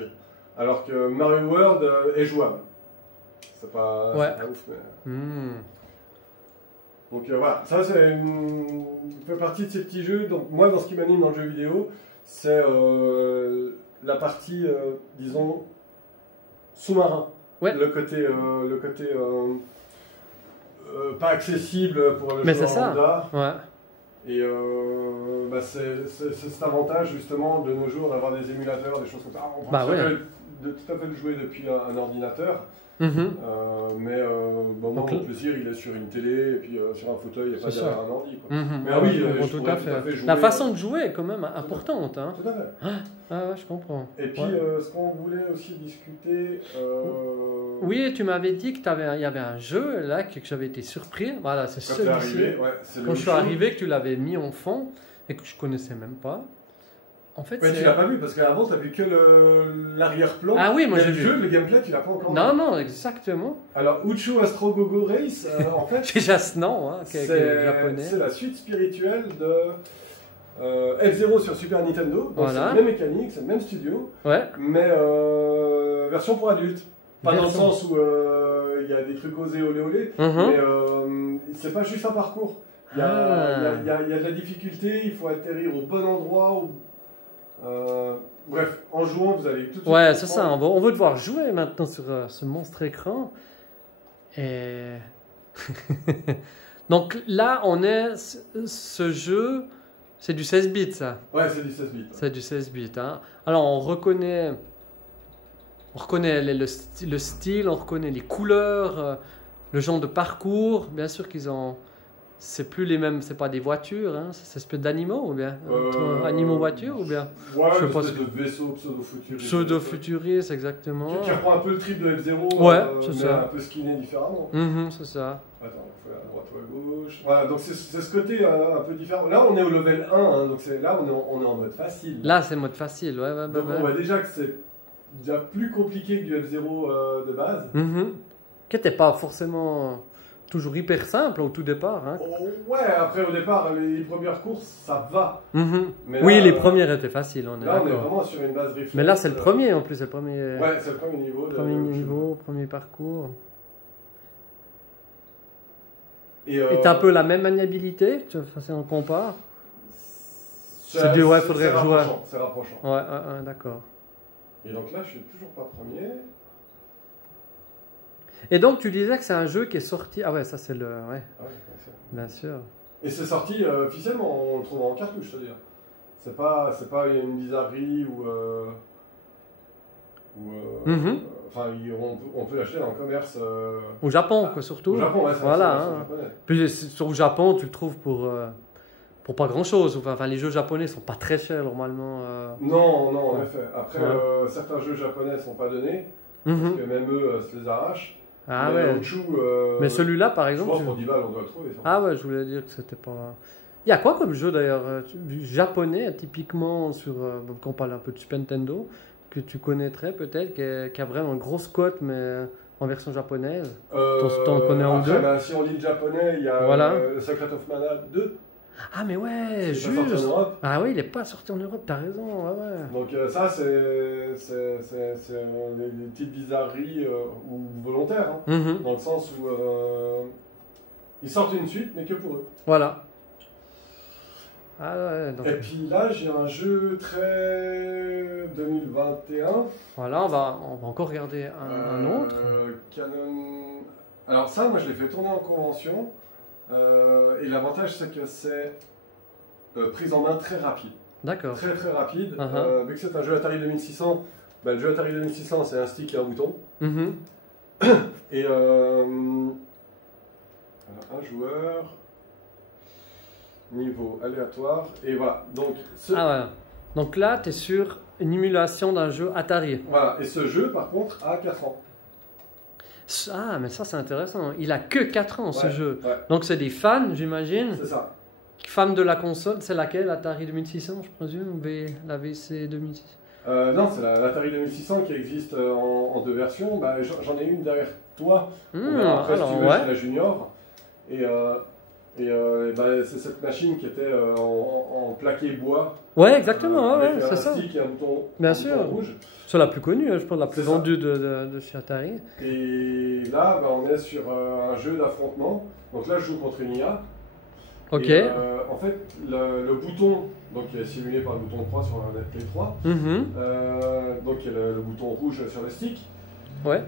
Alors que Mario World est jouable. C'est pas ouf, mais... Donc voilà, ça c'est fait partie de ces petits jeux. Donc moi, dans ce qui m'anime dans le jeu vidéo, c'est la partie, disons, sous-marin. Le côté pas accessible pour le joueur lambda. Et c'est cet avantage justement de nos jours d'avoir des émulateurs, des choses comme ça. On peut tout à fait le jouer depuis un ordinateur. Mais bon, moi, mon plaisir, il est sur une télé et puis sur un fauteuil, il n'y a pas derrière un ordi. Quoi. Mais oui, je tout à fait jouer. La façon de jouer est quand même importante. Hein. Tout à fait. Ah ouais, je comprends. Et puis, ce qu'on voulait aussi discuter... Oui, tu m'avais dit qu'il y avait un jeu là, que j'avais été surpris. Voilà, c'est celui-ci. Quand je suis arrivé, que tu l'avais mis en fond et que je ne connaissais même pas. En fait, mais tu l'as pas vu parce qu'avant tu n'as vu que l'arrière-plan. Ah oui, moi j'ai vu. Le jeu, le gameplay, tu l'as pas encore vu. Non, exactement. Alors, Uchu Astro Gogo Race, en fait. J'ai déjà ce nom, hein, qui est japonais. C'est la suite spirituelle de F-Zero sur Super Nintendo. Donc voilà. C'est la même mécanique, c'est le même studio. Ouais. Mais version pour adultes. Pas dans le sens où il y a des trucs osés, olé olé. Mais c'est pas juste un parcours. Il y a de la difficulté, il faut atterrir au bon endroit. Bref, en jouant, vous allez tout de suite. Ouais, c'est ça. On veut devoir jouer maintenant sur ce monstre écran. Et. Donc là, ce jeu, c'est du 16 bits, ça. Ouais, c'est du 16 bits. C'est du 16 bits. Hein. Alors, on reconnaît le style, on reconnaît les couleurs, le genre de parcours. Bien sûr qu'ils ont. C'est plus les mêmes, c'est pas des voitures, hein, c'est espèce d'animaux ou bien animaux voitures ou bien. Ouais, je sais pas de vaisseau pseudo-futuriste. Pseudo-futuriste, exactement. Qui reprend un peu le trip de F-Zero, ouais, c'est mais ça. Un peu skinné différemment. C'est ça. Attends, il faut aller à droite ou à gauche. Voilà, donc c'est ce côté un peu différent. Là, on est au level 1, hein, donc là, on est en mode facile. Là, c'est mode facile, ouais. Donc on voit déjà que c'est déjà plus compliqué que du F-Zero de base. Qui n'était pas forcément toujours hyper simple au tout départ. Hein. Ouais, après au départ, les premières courses, ça va. Mais là, oui, les premières étaient faciles. On est vraiment sur une base réflexe. Mais là, c'est le premier en plus. C'est le premier, ouais, c'est le premier niveau. Premier parcours. Et t'as un peu la même maniabilité, si on compare. C'est du ouais, faudrait rejouer. C'est rapprochant. Ouais, d'accord. Et donc là, je suis toujours pas premier. Et donc, tu disais que c'est un jeu qui est sorti. Ah ouais, ça c'est le. Ouais. Bien sûr. Et c'est sorti officiellement, on le trouve en cartouche, c'est-à-dire. C'est pas une bizarrerie ou. Enfin, on peut l'acheter dans le commerce. Au Japon, quoi, surtout. Au Japon, ouais, c'est voilà. Puis au Japon, tu le trouves pour pas grand-chose. Enfin, les jeux japonais sont pas très chers normalement. Non, en effet. Après, certains jeux japonais sont pas donnés. Parce que même eux se les arrachent. Ah mais ouais. Mais celui-là, par exemple. Je pense pour 10 balles, on doit le trouver. Ah ouais, je voulais dire que c'était pas. Il y a quoi comme jeu d'ailleurs japonais, typiquement sur. Quand on parle un peu de Super Nintendo, que tu connaîtrais peut-être, qui a vraiment une grosse cote, mais en version japonaise. T'en connais un ou deux? Si on lit le japonais, il y a Secret of Mana 2. Ah mais ouais, juste. Ah oui, il n'est pas sorti en Europe, t'as raison. Ouais. Donc ça, c'est des petites bizarreries ou volontaires, dans le sens où ils sortent une suite, mais que pour eux. Voilà. Ah ouais, donc... Et puis là, j'ai un jeu très 2021. Voilà, on va encore regarder un autre. Canon. Alors ça, moi, je l'ai fait tourner en convention. Et l'avantage, c'est que c'est prise en main très rapide. D'accord. Très très rapide. Vu que c'est un jeu Atari 2600, le jeu Atari 2600, c'est un stick et un bouton. Et un joueur, niveau aléatoire, et voilà. Donc, voilà. Donc là, tu es sur une émulation d'un jeu Atari. Voilà, et ce jeu, par contre, a 4 ans. Ah, mais ça c'est intéressant. Il a que 4 ans ce jeu. Ouais. Donc c'est des fans, j'imagine. C'est ça. Fans de la console, c'est laquelle? L'Atari 2600, je présume, ou la VC 2600? Non, c'est l'Atari 2600 qui existe en deux versions. Bah, j'en ai une derrière toi. Après, si tu veux, c'est la Junior. C'est cette machine qui était en plaqué bois. Ouais, exactement. Avec c'est ça. Un stick et un bouton, rouge. C'est la plus connue, je pense, la plus vendue de chez Atari. Et là, on est sur un jeu d'affrontement. Donc là, je joue contre une IA. Ok. Et, en fait, le bouton, donc qui est simulé par le bouton 3 sur un Play 3, donc il y a le bouton rouge sur le stick. Ouais.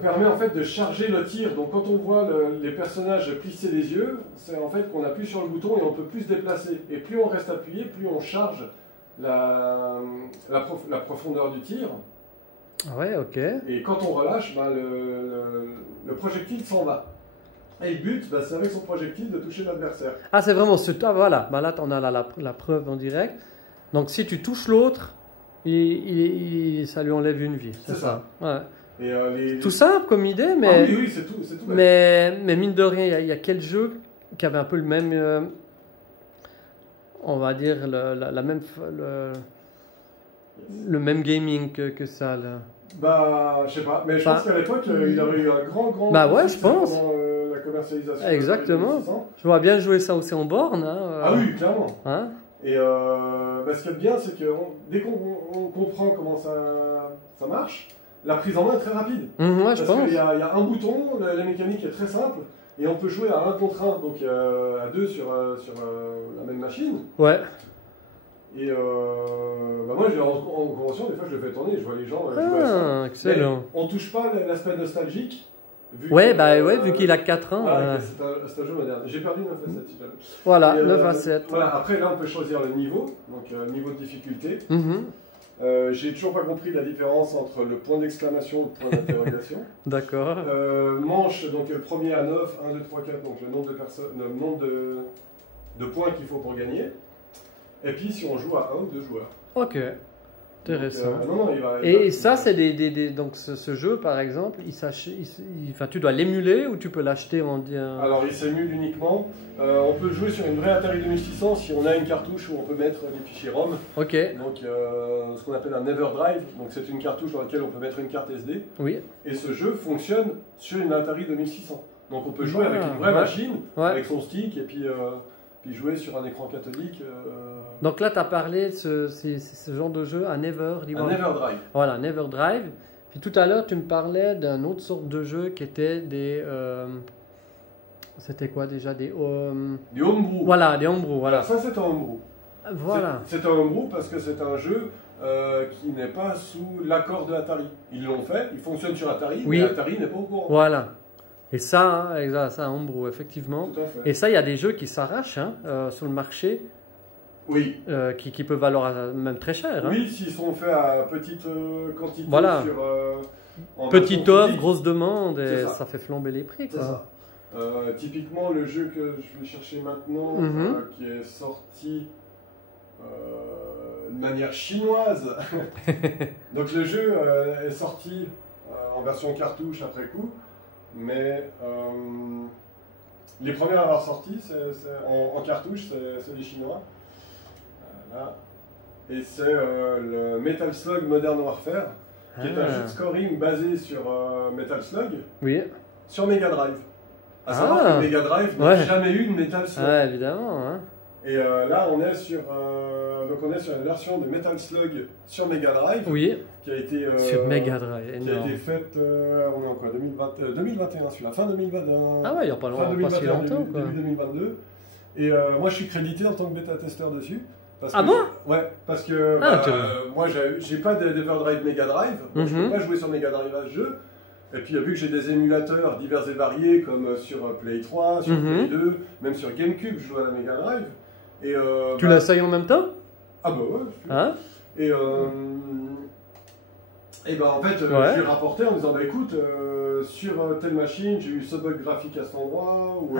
Permet en fait de charger le tir. Donc quand on voit les personnages plisser les yeux, c'est en fait qu'on appuie sur le bouton et on peut plus se déplacer. Et plus on reste appuyé, plus on charge la profondeur du tir. Ouais, ok. Et quand on relâche, bah, le projectile s'en va. Et le but, bah, c'est avec son projectile de toucher l'adversaire. Ah, c'est vraiment ce... Ah, voilà, bah, là, on a la preuve en direct. Donc, si tu touches l'autre, ça lui enlève une vie. C'est ça. Ouais. Et tout simple comme idée, mais... Ah, oui, c'est tout. Mais mine de rien, il y a quel jeu qui avait un peu le même... on va dire le même gaming que ça, là. Bah, je sais pas, mais je pense qu'à l'époque, il aurait eu un grand bah ouais, je pense. Pendant la commercialisation. Exactement. Je vois bien jouer ça aussi en borne. Hein, Ah oui, clairement. Hein, et bah, ce qui est bien, c'est que dès qu'on comprend comment ça marche, la prise en main est très rapide. Ouais, je pense. Parce qu'il y a un bouton, la mécanique est très simple, et on peut jouer à 1 contre 1, donc à 2 sur la même machine. Ouais. Et bah moi, en convention, des fois, je le fais tourner, je vois les gens jouer à ça. Excellent. Mais on touche pas l'aspect nostalgique. Vu qu'il a 4 ans. C'est un jeu moderne. J'ai perdu 9 à 7. Voilà, 9 à 7. Voilà, après, là, on peut choisir le niveau, donc niveau de difficulté. J'ai toujours pas compris la différence entre le point d'exclamation et le point d'interrogation. D'accord. Manche, donc le premier à 9, 1, 2, 3, 4, donc le nombre de points qu'il faut pour gagner. Et puis si on joue à 1 ou 2 joueurs. Ok, intéressant. Donc, et ça, c'est donc ce jeu, par exemple, tu dois l'émuler ou tu peux l'acheter en... Alors, il s'émule uniquement. On peut jouer sur une vraie Atari 2600 si on a une cartouche où on peut mettre des fichiers ROM. Ok. Donc, ce qu'on appelle un Everdrive. Donc, c'est une cartouche dans laquelle on peut mettre une carte SD. Oui. Et ce jeu fonctionne sur une Atari 2600. Donc, on peut jouer avec une vraie machine, avec son stick, et puis jouer sur un écran cathodique. Donc là, tu as parlé de ce genre de jeu, un Everdrive. Voilà, un Everdrive. Puis tout à l'heure, tu me parlais d'un autre sorte de jeu qui était des... c'était quoi déjà des homebrew. Voilà, des homebrew. Voilà. Ça, c'est un homebrew. Voilà. C'est un homebrew parce que c'est un jeu qui n'est pas sous l'accord de Atari. Ils l'ont fait, il fonctionne sur Atari, mais Atari n'est pas au courant. Voilà. Et ça, un homebrew, effectivement. Tout à fait. Et ça, il y a des jeux qui s'arrachent sur le marché. Oui. Qui peuvent valoir même très cher. Oui, s'ils sont faits à petite quantité. Voilà. Petite offre, grosse demande, et ça fait flamber les prix. C'est ça. Typiquement, le jeu que je vais chercher maintenant, qui est sorti de manière chinoise. Donc le jeu est sorti en version cartouche après coup. Mais les premiers à avoir sorti en cartouche, c'est les Chinois. Là. Et c'est le Metal Slug Modern Warfare, qui est un jeu de scoring basé sur Metal Slug, sur Mega Drive. À savoir que Mega Drive n'a jamais eu de Metal Slug. Ouais, évidemment. Hein. Et là, on est sur une version de Metal Slug sur Mega Drive. Oui. Qui a été sur Mega Drive. Qui a été faite, on est en quoi, 2021 celui-là, fin 2021. Ah ouais, il n'y a pas si longtemps. Début 2022. Et moi, je suis crédité en tant que bêta-testeur dessus. Bon? Ouais, parce que moi, j'ai pas d'Everdrive Mega Drive, donc je peux pas jouer sur Mega Drive à ce jeu. Et puis, vu que j'ai des émulateurs divers et variés, comme sur Play 3, sur Play 2, même sur GameCube, je joue à la Mega Drive. Et, tu l'essayes en même temps? Ah bah ouais. Hein? Et bah en fait, je lui ai rapporté en disant bah écoute, sur telle machine, j'ai eu ce bug graphique à cet endroit. Ou,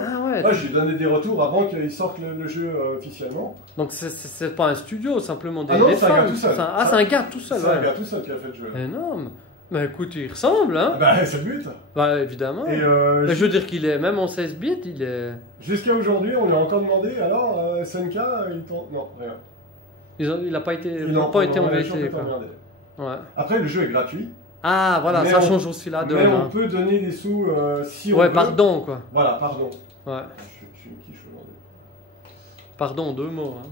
j'ai donné des retours avant qu'ils sortent le jeu officiellement. Donc c'est pas un studio, simplement des non, c'est un gars tout seul. C'est un gars tout seul. C'est un gars tout seul qui a fait le jeu. Énorme. Bah écoute, il ressemble, hein? Bah c'est le but. Bah évidemment. Et mais je veux dire qu'il est, même en 16 bits, il est... Jusqu'à aujourd'hui, on lui a encore demandé, alors SNK, il tourne... Non, rien. Il n'a pas été embêté. Ouais. Après, le jeu est gratuit. Ah voilà, ça change aussi là de... Mais on peut donner des sous si on veut. Ouais, pardon quoi. Voilà, pardon. Ouais. Je suis une quiche aujourd'hui. Pardon, 2 mots. Hein.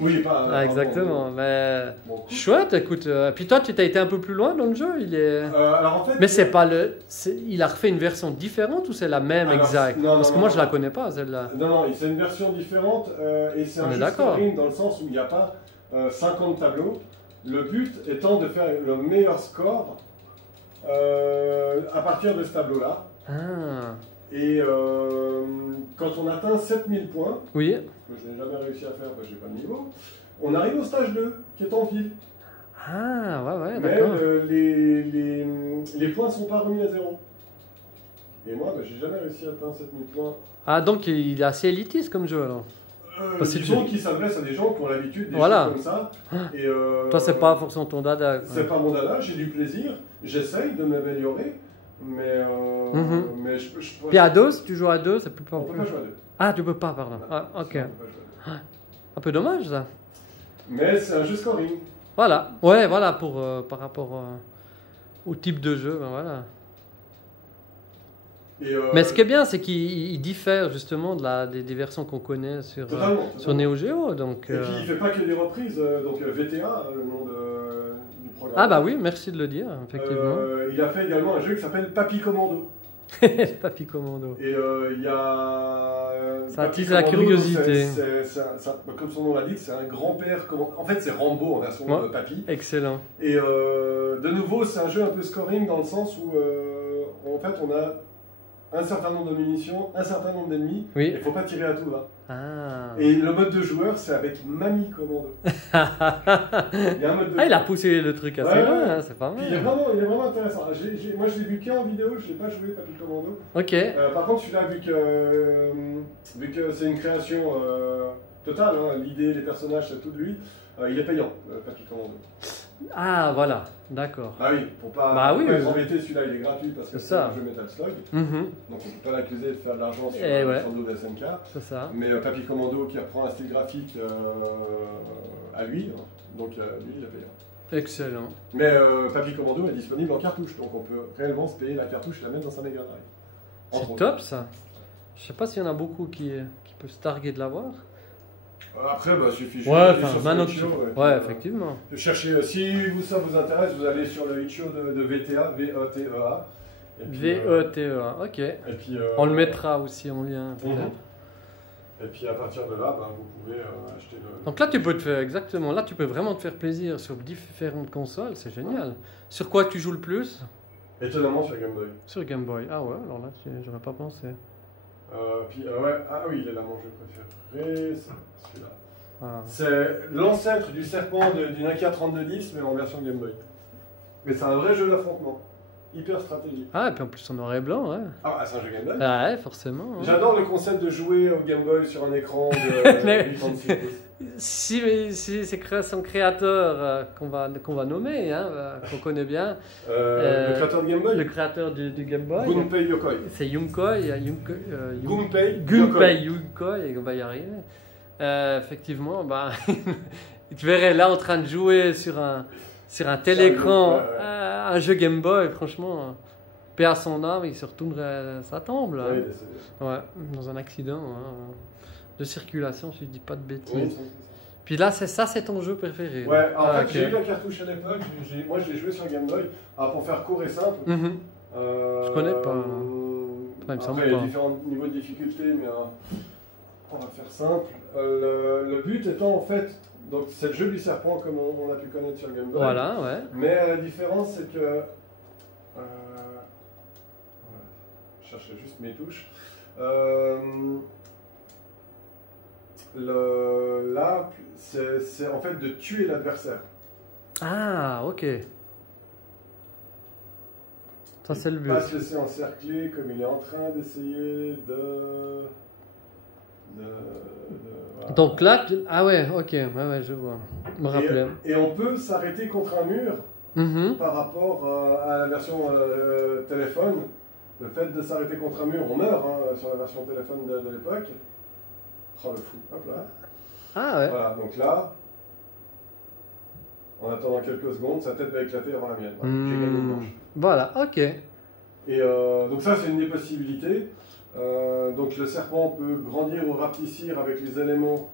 Oui, pas... Ah, exactement, mais... Bon, chouette, écoute. Puis toi, tu as été un peu plus loin dans le jeu, il est... alors en fait... Mais c'est pas le... Il a refait une version différente ou c'est la même exacte? Parce que moi, je la connais pas, celle-là. Non, c'est une version différente et c'est un jeu de scoring dans le sens où il n'y a pas 50 tableaux. Le but étant de faire le meilleur score à partir de ce tableau-là. Et quand on atteint 7000 points, que je n'ai jamais réussi à faire parce que j'ai pas de niveau, on arrive au stage 2, qui est en ville. Ah, ouais, mais d'accord. les points ne sont pas remis à 0. Et moi, j'ai jamais réussi à atteindre 7000 points. Ah, donc il est assez élitiste comme jeu alors. Disons qu'il s'adresse à des gens qui ont l'habitude des voilà. choses comme ça. Et, toi, c'est pas forcément ton dada. C'est pas mon dada, j'ai du plaisir, j'essaye de m'améliorer, mais, mais je Puis à deux, si tu joues à deux, c'est plus pas. On peut pas jouer à deux. Ah, tu peux pas, pardon. Ah, ok. Un peu dommage ça. Mais c'est un jeu scoring. Voilà, ouais, voilà, pour, par rapport au type de jeu, ben voilà. Mais ce qui est bien, c'est qu'il diffère justement des versions qu'on connaît sur Neo Geo. Donc, et puis il fait pas que des reprises, donc VTA, le nom du programme. Ah bah oui, merci de le dire, effectivement. Il a fait également un jeu qui s'appelle Papy Commando. Papy Commando. Et il y a... Ça attise la curiosité. Comme son nom l'indique, c'est un grand-père... En fait, c'est Rambo en version Papy. Excellent. Et de nouveau, c'est un jeu un peu scoring dans le sens où, en fait, on a un certain nombre de munitions, un certain nombre d'ennemis, et il ne faut pas tirer à tout va. Ah. Et le mode de joueur, c'est avec Mamie Commando. Il y a un mode de il a poussé le truc assez loin, hein, c'est pas mal. Puis il est vraiment intéressant. Moi, je l'ai vu qu'en vidéo, je n'ai pas joué Papy Commando. Ok. Par contre, celui-là, vu que c'est une création totale, hein, l'idée, les personnages, c'est tout de lui, il est payant, Papy Commando. Ah, voilà, d'accord. Ah oui, pour pas oui, être embêté, celui-là il est gratuit parce que c'est un jeu Metal Slug. Donc on ne peut pas l'accuser de faire de l'argent sur le dos de SNK. C'est ça. Mais Papy Commando qui reprend un style graphique à lui, donc lui il est payant. Excellent. Mais Papy Commando est disponible en cartouche, donc on peut réellement se payer la cartouche et la mettre dans sa Mega Drive. C'est top ça. Je sais pas s'il y en a beaucoup qui peuvent se targuer de l'avoir. Après, il suffit juste maintenant effectivement. Cherchez, si ça vous intéresse, vous allez sur le itch.io de VTA, VETEA. VETEA, ok. Et puis, on le mettra aussi en lien, peut-être. Et puis à partir de là, vous pouvez acheter le... Donc là, tu peux te faire, exactement, là tu peux vraiment te faire plaisir sur différentes consoles, c'est génial. Sur quoi tu joues le plus? Étonnamment sur Game Boy. Sur Game Boy, ah ouais, alors là, j'aurais pas pensé. Ah oui, il est là mon jeu préféré, c'est celui-là. Ah. C'est l'ancêtre du serpent du Nokia 3210, mais en version Game Boy. Mais c'est un vrai jeu d'affrontement, hyper stratégique. Ah, et puis en plus en noir et blanc, ouais. Ah, c'est un jeu Game Boy. Ah ouais, forcément. Hein. J'adore le concept de jouer au Game Boy sur un écran de 86 pouces. Si c'est son créateur qu'on va nommer, hein, qu'on connaît bien. Le créateur de Game Boy. Le créateur du Game Boy. Gunpei Yokoi. C'est Gunpei Yokoi, et on va y arriver. Effectivement, tu verrais là en train de jouer sur un tel écran, un jeu Game Boy, franchement, paix à son âme, il se retournerait sa tombe là. Oui, dans un accident de circulation, si je dis pas de bêtises. Oui, puis là, c'est ton jeu préféré. Ouais, en fait, j'ai eu la cartouche à l'époque, moi je l'ai joué sur Game Boy. Pour faire court et simple. Je connais pas. Après, il y a différents niveaux de difficulté, mais on va faire simple. Le but étant en fait, donc c'est le jeu du serpent comme on l'a pu connaître sur Game Boy. Voilà, ouais. Mais la différence c'est que, je cherchais juste mes touches. Là, c'est en fait de tuer l'adversaire. Ah, ok. Ça, c'est le but. Pas se laisser encercler comme il est en train d'essayer de voilà. Donc là, ah ouais, ok, ouais, je vois. Me rappelais. Et on peut s'arrêter contre un mur par rapport à la version téléphone. Le fait de s'arrêter contre un mur, on meurt sur la version téléphone de l'époque. Oh le fou, hop là. Ah ouais. Voilà, donc là, en attendant quelques secondes, sa tête va éclater avant la mienne. Voilà, j'ai gagné une manche. Voilà, ok. Et donc ça, c'est une des possibilités. Donc le serpent peut grandir ou rapetissir avec les éléments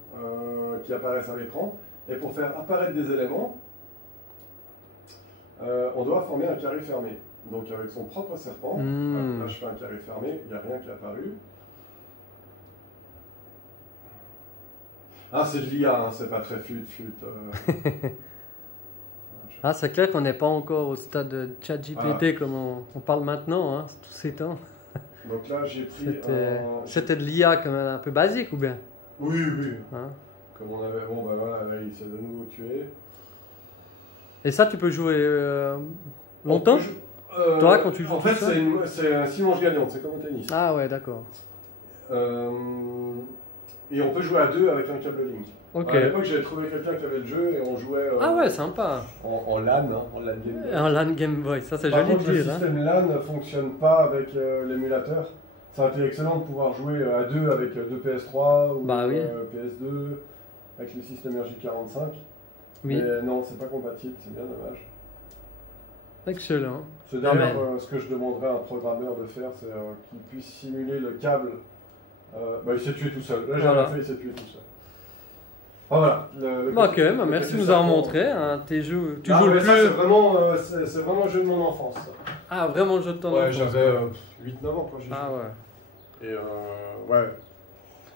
qui apparaissent à l'écran. Et pour faire apparaître des éléments, on doit former un carré fermé. Donc avec son propre serpent, là je fais un carré fermé, il n'y a rien qui est apparu. Ah, c'est de l'IA, c'est pas très fut. Ah, c'est clair qu'on n'est pas encore au stade de ChatGPT comme on parle maintenant, tous ces temps. Donc là, j'ai pris C'était de l'IA quand même un peu basique ou bien? Oui. Comme on avait... Bon, voilà, là, il s'est de nouveau tué. Et ça, tu peux jouer longtemps? Toi, quand tu joues en fait, c'est un 6 manches gagnantes, c'est comme au tennis. Ah ouais, d'accord. Et on peut jouer à 2 avec un câble Link. Ok. À l'époque, j'avais trouvé quelqu'un qui avait le jeu et on jouait ah ouais, sympa. en LAN, hein, en LAN Game Boy. En LAN Game Boy, ça c'est Par joli de contre, dire. le système LAN ne fonctionne pas avec l'émulateur. Ça aurait été excellent de pouvoir jouer à 2 avec 2 PS3 ou Bah oui. PS2 avec le système RJ45. Oui. Mais non, c'est pas compatible, c'est bien dommage. Excellent. C'est d'ailleurs ce que je demanderais à un programmeur de faire, c'est qu'il puisse simuler le câble. Bah, il s'est tué tout seul. Là, j'ai rien fait, il s'est tué tout seul. Ah, voilà. Ok, bah, merci de nous avoir montré. Hein, tes jeux, tu joues le plus. C'est vraiment le jeu de mon enfance. Ça. Ah, vraiment le jeu de ton enfance. Ouais, j'avais 8-9 ans quand j'ai joué. Ah ouais. Et ouais.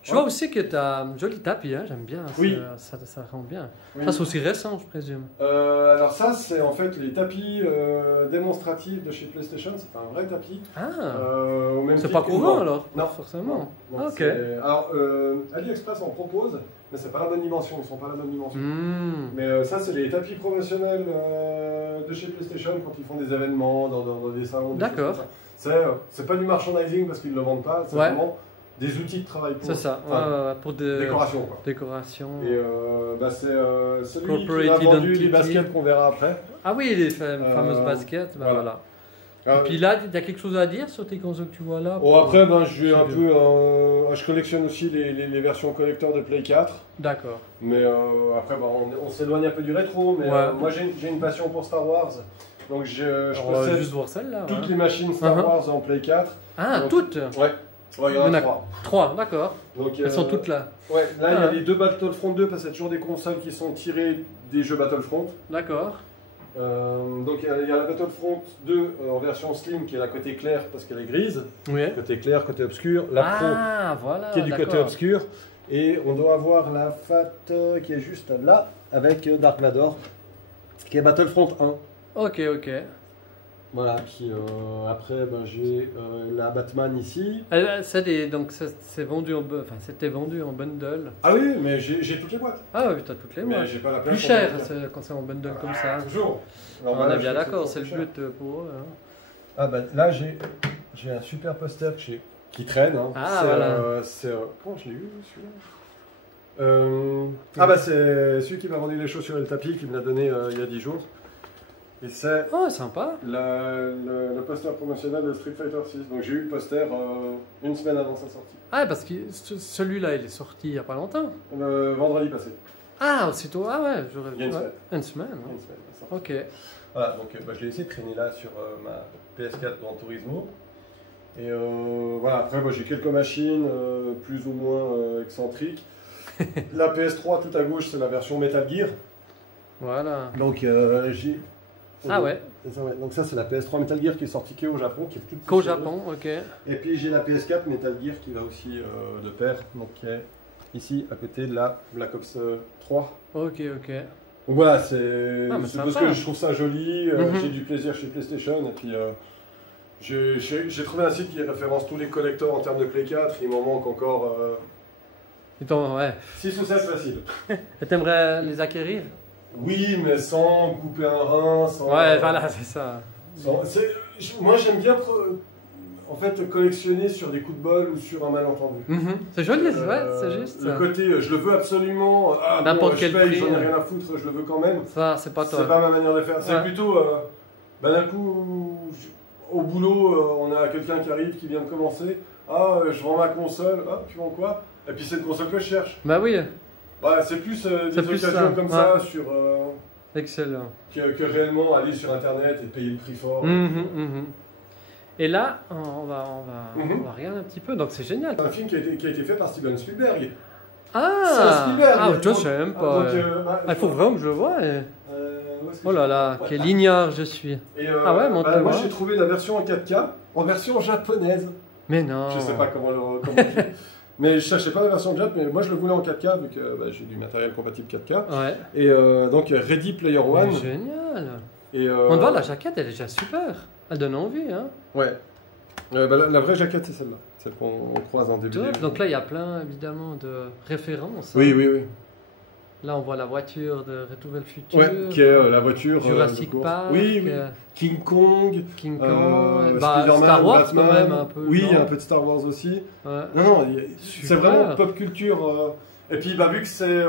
Je vois aussi que tu as un joli tapis, hein, j'aime bien. Oui. Ça rend bien. Oui. Ça, c'est aussi récent, je présume. Alors, ça, c'est en fait les tapis démonstratifs de chez PlayStation. C'est un vrai tapis. Ah. C'est pas courant alors? Non, forcément. Non, ah, ok. Alors, AliExpress en propose, mais c'est pas la bonne dimension. Ils sont pas la bonne dimension. Mais ça, c'est les tapis promotionnels de chez PlayStation quand ils font des événements dans des salons. D'accord. C'est pas du merchandising parce qu'ils ne le vendent pas. C'est vraiment des outils de travail pour. C'est ça. Pour des décoration. Quoi. Décoration. Et c'est celui qui a vendu les baskets qu'on verra après. Ah oui, les fameuses baskets. Ben voilà. Et puis là, il y a quelque chose à dire sur tes consoles que tu vois là? Après, je collectionne aussi les versions collector de Play 4. D'accord. Mais après, on s'éloigne un peu du rétro. Mais moi, j'ai une passion pour Star Wars. Donc, je possède juste voir celle-là. toutes les machines Star Wars en Play 4. Ah, donc, toutes? Ouais. Il y en a 3. 3, d'accord. Elles sont toutes là. Ouais, là, il y a les deux Battlefront 2 parce qu'il y a toujours des consoles qui sont tirées des jeux Battlefront. D'accord. Donc il y a la Battlefront 2 en version slim qui est la côté clair parce qu'elle est grise. Oui. Côté clair, côté obscur. La Pro qui est du côté obscur. Et on doit avoir la FAT qui est juste là avec Dark Vador qui est Battlefront 1. Ok. Voilà, après j'ai la Batman ici. Donc c'était vendu en bundle. Ah oui, mais j'ai toutes les boîtes. Ah oui, t'as toutes les boîtes. Mais j'ai pas la place. Plus cher quand c'est en bundle comme ça. Toujours. Alors, on est bien d'accord, c'est le but pour eux. Hein. Ah bah là j'ai un super poster qui traîne. Hein. Ah voilà. Comment je l'ai eu celui-là c'est celui qui m'a vendu les chaussures et le tapis qui me l'a donné il y a 10 jours. Et c'est sympa. Le poster promotionnel de Street Fighter 6. Donc j'ai eu le poster une semaine avant sa sortie. Ah, parce que celui-là, il est sorti il n'y a pas longtemps. Vendredi passé. Ah, aussitôt. Ah ouais, j'aurais vu. Il y a une semaine. Une semaine. Ok. Voilà, donc je l'ai laissé traîner là sur ma PS4 Gran Turismo. Et voilà, après j'ai quelques machines plus ou moins excentriques. La PS3 tout à gauche, c'est la version Metal Gear. Voilà. Donc j'ai. Ah ouais. Donc ça c'est la PS3 Metal Gear qui est sortie qu'au Japon, qui est toute qu'au Japon, ok. Et puis j'ai la PS4 Metal Gear qui va aussi de pair, donc qui est ici à côté de la Black Ops 3. Ok. Donc voilà, c'est parce que je trouve ça joli, j'ai du plaisir chez PlayStation et puis j'ai trouvé un site qui référence tous les collectors en termes de Play 4, il m'en manque encore 6 ou 7 faciles. Et t'aimerais les acquérir? Oui, mais sans couper un rein, sans... Ouais, voilà, c'est ça. Moi, j'aime bien collectionner sur des coups de bol ou sur un malentendu. C'est joli, c'est juste. Le côté, je le veux absolument, n'importe quel prix, j'en ai rien à foutre, je le veux quand même. Ça, c'est pas toi. C'est pas ma manière de faire. C'est plutôt, d'un coup, au boulot, on a quelqu'un qui arrive, qui vient de commencer. Je vends ma console. Tu vends quoi? Et puis c'est une console que je cherche. Bah oui. C'est plus des occasions comme ça sur. Excellent. Que réellement aller sur internet et payer le prix fort. Et là, on va regarder un petit peu, donc c'est génial. C'est un film qui a été fait par Steven Spielberg. Spielberg. Je sais pas. Il faut vraiment que je le voie. Oh là là, quel ignare je suis. Moi j'ai trouvé la version en 4K, en version japonaise. Mais non. Je sais pas comment mais je cherchais pas la version Jap, mais moi je le voulais en 4K vu que j'ai du matériel compatible 4K. Ouais. Et donc Ready Player One. Génial. Et on voit la jaquette, elle est déjà super. Elle donne envie, hein. Ouais. La vraie jaquette c'est celle-là, celle qu'on croise en début. Donc là il y a plein évidemment de références. Oui. Là, on voit la voiture de Retour vers le futur. Ouais, qui est la voiture Jurassic Park. Oui, oui. King Kong. Spider-Man, Star Wars Batman, quand même un peu. Oui, il y a un peu de Star Wars aussi. Ouais. Non, c'est vraiment pop culture. Et puis, vu que c'est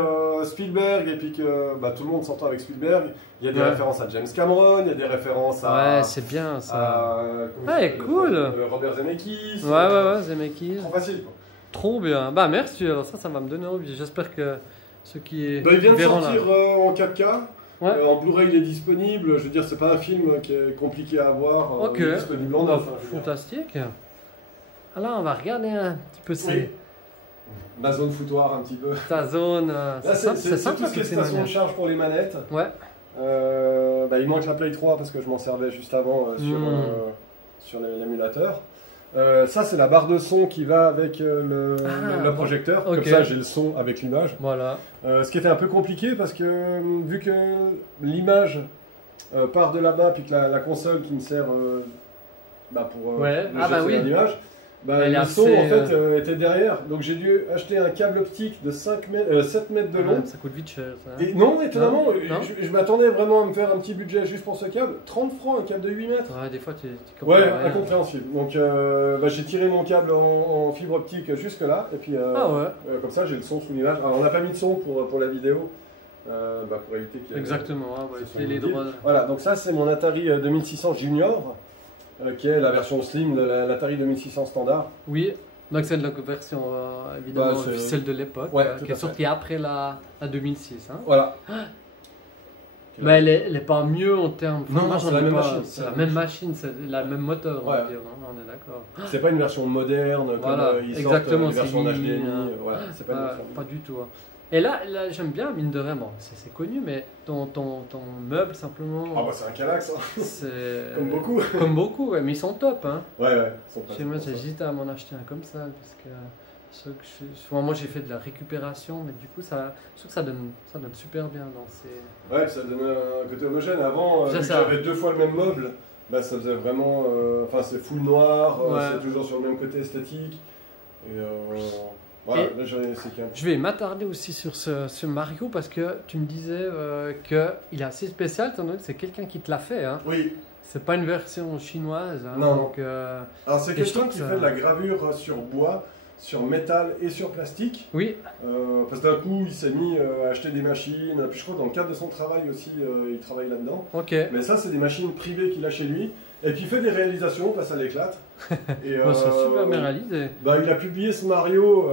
Spielberg et puis que tout le monde s'entend avec Spielberg, il y a des références à James Cameron, il y a des références à... Ouais, c'est bien ça. Ouais, cool. Robert Zemeckis. Ouais, Zemeckis. Trop facile, quoi. Trop bien. Bah merci, alors ça va me donner envie. J'espère que ceux qui il vient de verront sortir en 4K. Ouais. En Blu-ray il est disponible. Je veux dire, c'est pas un film qui est compliqué à voir. Ok. Il est disponible en neuf. Fantastique. Alors on va regarder un petit peu ces... Ma zone foutoir un petit peu. Ta zone. C'est sympa tout ce qui est station de charge pour les manettes. Ouais. Il manque la Play 3 parce que je m'en servais juste avant sur l'émulateur. Ça, c'est la barre de son qui va avec le projecteur. Okay. Comme ça, j'ai le son avec l'image. Voilà. Ce qui était un peu compliqué parce que vu que l'image part de là-bas, puis que la console qui me sert pour l'image, le son en fait était derrière. Donc j'ai dû acheter un câble optique de 7 mètres de long. Ça coûte vite cher. Ça. Et non, étonnamment, je m'attendais vraiment à me faire un petit budget juste pour ce câble. 30 francs, un câble de 8 mètres. Ouais, des fois tu ouais, incompréhensible. Donc j'ai tiré mon câble en fibre optique jusque là. Et puis comme ça j'ai le son sous l'image. Alors on n'a pas mis de son pour la vidéo. Pour éviter qu'il y ait... Exactement, les droits. Voilà, donc ça c'est mon Atari 2600 Junior. Qui est la version slim de l'Atari 2600 standard. Oui, donc c'est la version évidemment officielle de l'époque, qui est sortie après la 2006. Hein. Voilà. Mais elle n'est pas mieux en termes. Non, c'est la même machine. C'est la même machine, c'est la même moteur, on va dire. Non, on est d'accord. C'est pas une version moderne comme ils sortent une version HDMI. Voilà, c'est pas une version. Pas du tout. Et là j'aime bien, mine de rien, bon, c'est connu, mais ton meuble simplement. Ah c'est un Kallax, hein. C'est comme beaucoup. Comme beaucoup, mais ils sont top, hein. Ouais, ils sont top. Chez moi, j'hésite à m'en acheter un comme ça, parce que moi j'ai fait de la récupération, mais du coup je trouve que ça donne super bien dans ces. Ouais, ça donne un côté homogène. Avant, vu que j'avais 2 fois le même meuble, ça faisait vraiment. Enfin, c'est full noir, c'est toujours sur le même côté esthétique. Et voilà, là, je vais m'attarder aussi sur ce Mario parce que tu me disais qu'il est assez spécial, étant donné que c'est quelqu'un qui te l'a fait. Hein. Oui. C'est pas une version chinoise. Hein, non. Donc, alors c'est quelqu'un qui fait de la gravure sur bois, sur métal et sur plastique. Oui. Parce que d'un coup, il s'est mis à acheter des machines. Puis je crois que dans le cadre de son travail aussi, il travaille là-dedans. Ok. Mais ça, c'est des machines privées qu'il a chez lui. Et puis il fait des réalisations, ça l'éclate. C'est super bien réalisé. Il a publié ce Mario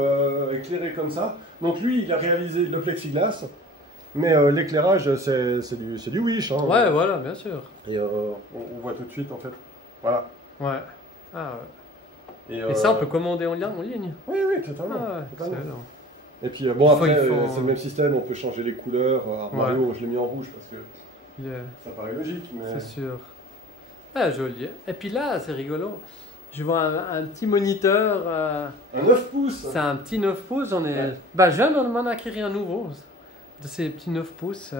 éclairé comme ça. Donc lui, il a réalisé le plexiglas. Mais l'éclairage, c'est du Wish. Hein, ouais, voilà, bien sûr. Et on voit tout de suite, en fait. Voilà. Ouais. Ah ouais. Et ça, on peut commander en ligne. Oui, totalement. Totalement. Et puis après, c'est le même système, on peut changer les couleurs. Mario, je l'ai mis en rouge parce que ça paraît logique. Mais... C'est sûr. Ah, joli. Et puis là, c'est rigolo. Je vois un petit moniteur. Un 9 pouces. C'est un petit 9 pouces. Je viens de m'en acquérir un nouveau. De ces petits 9 pouces.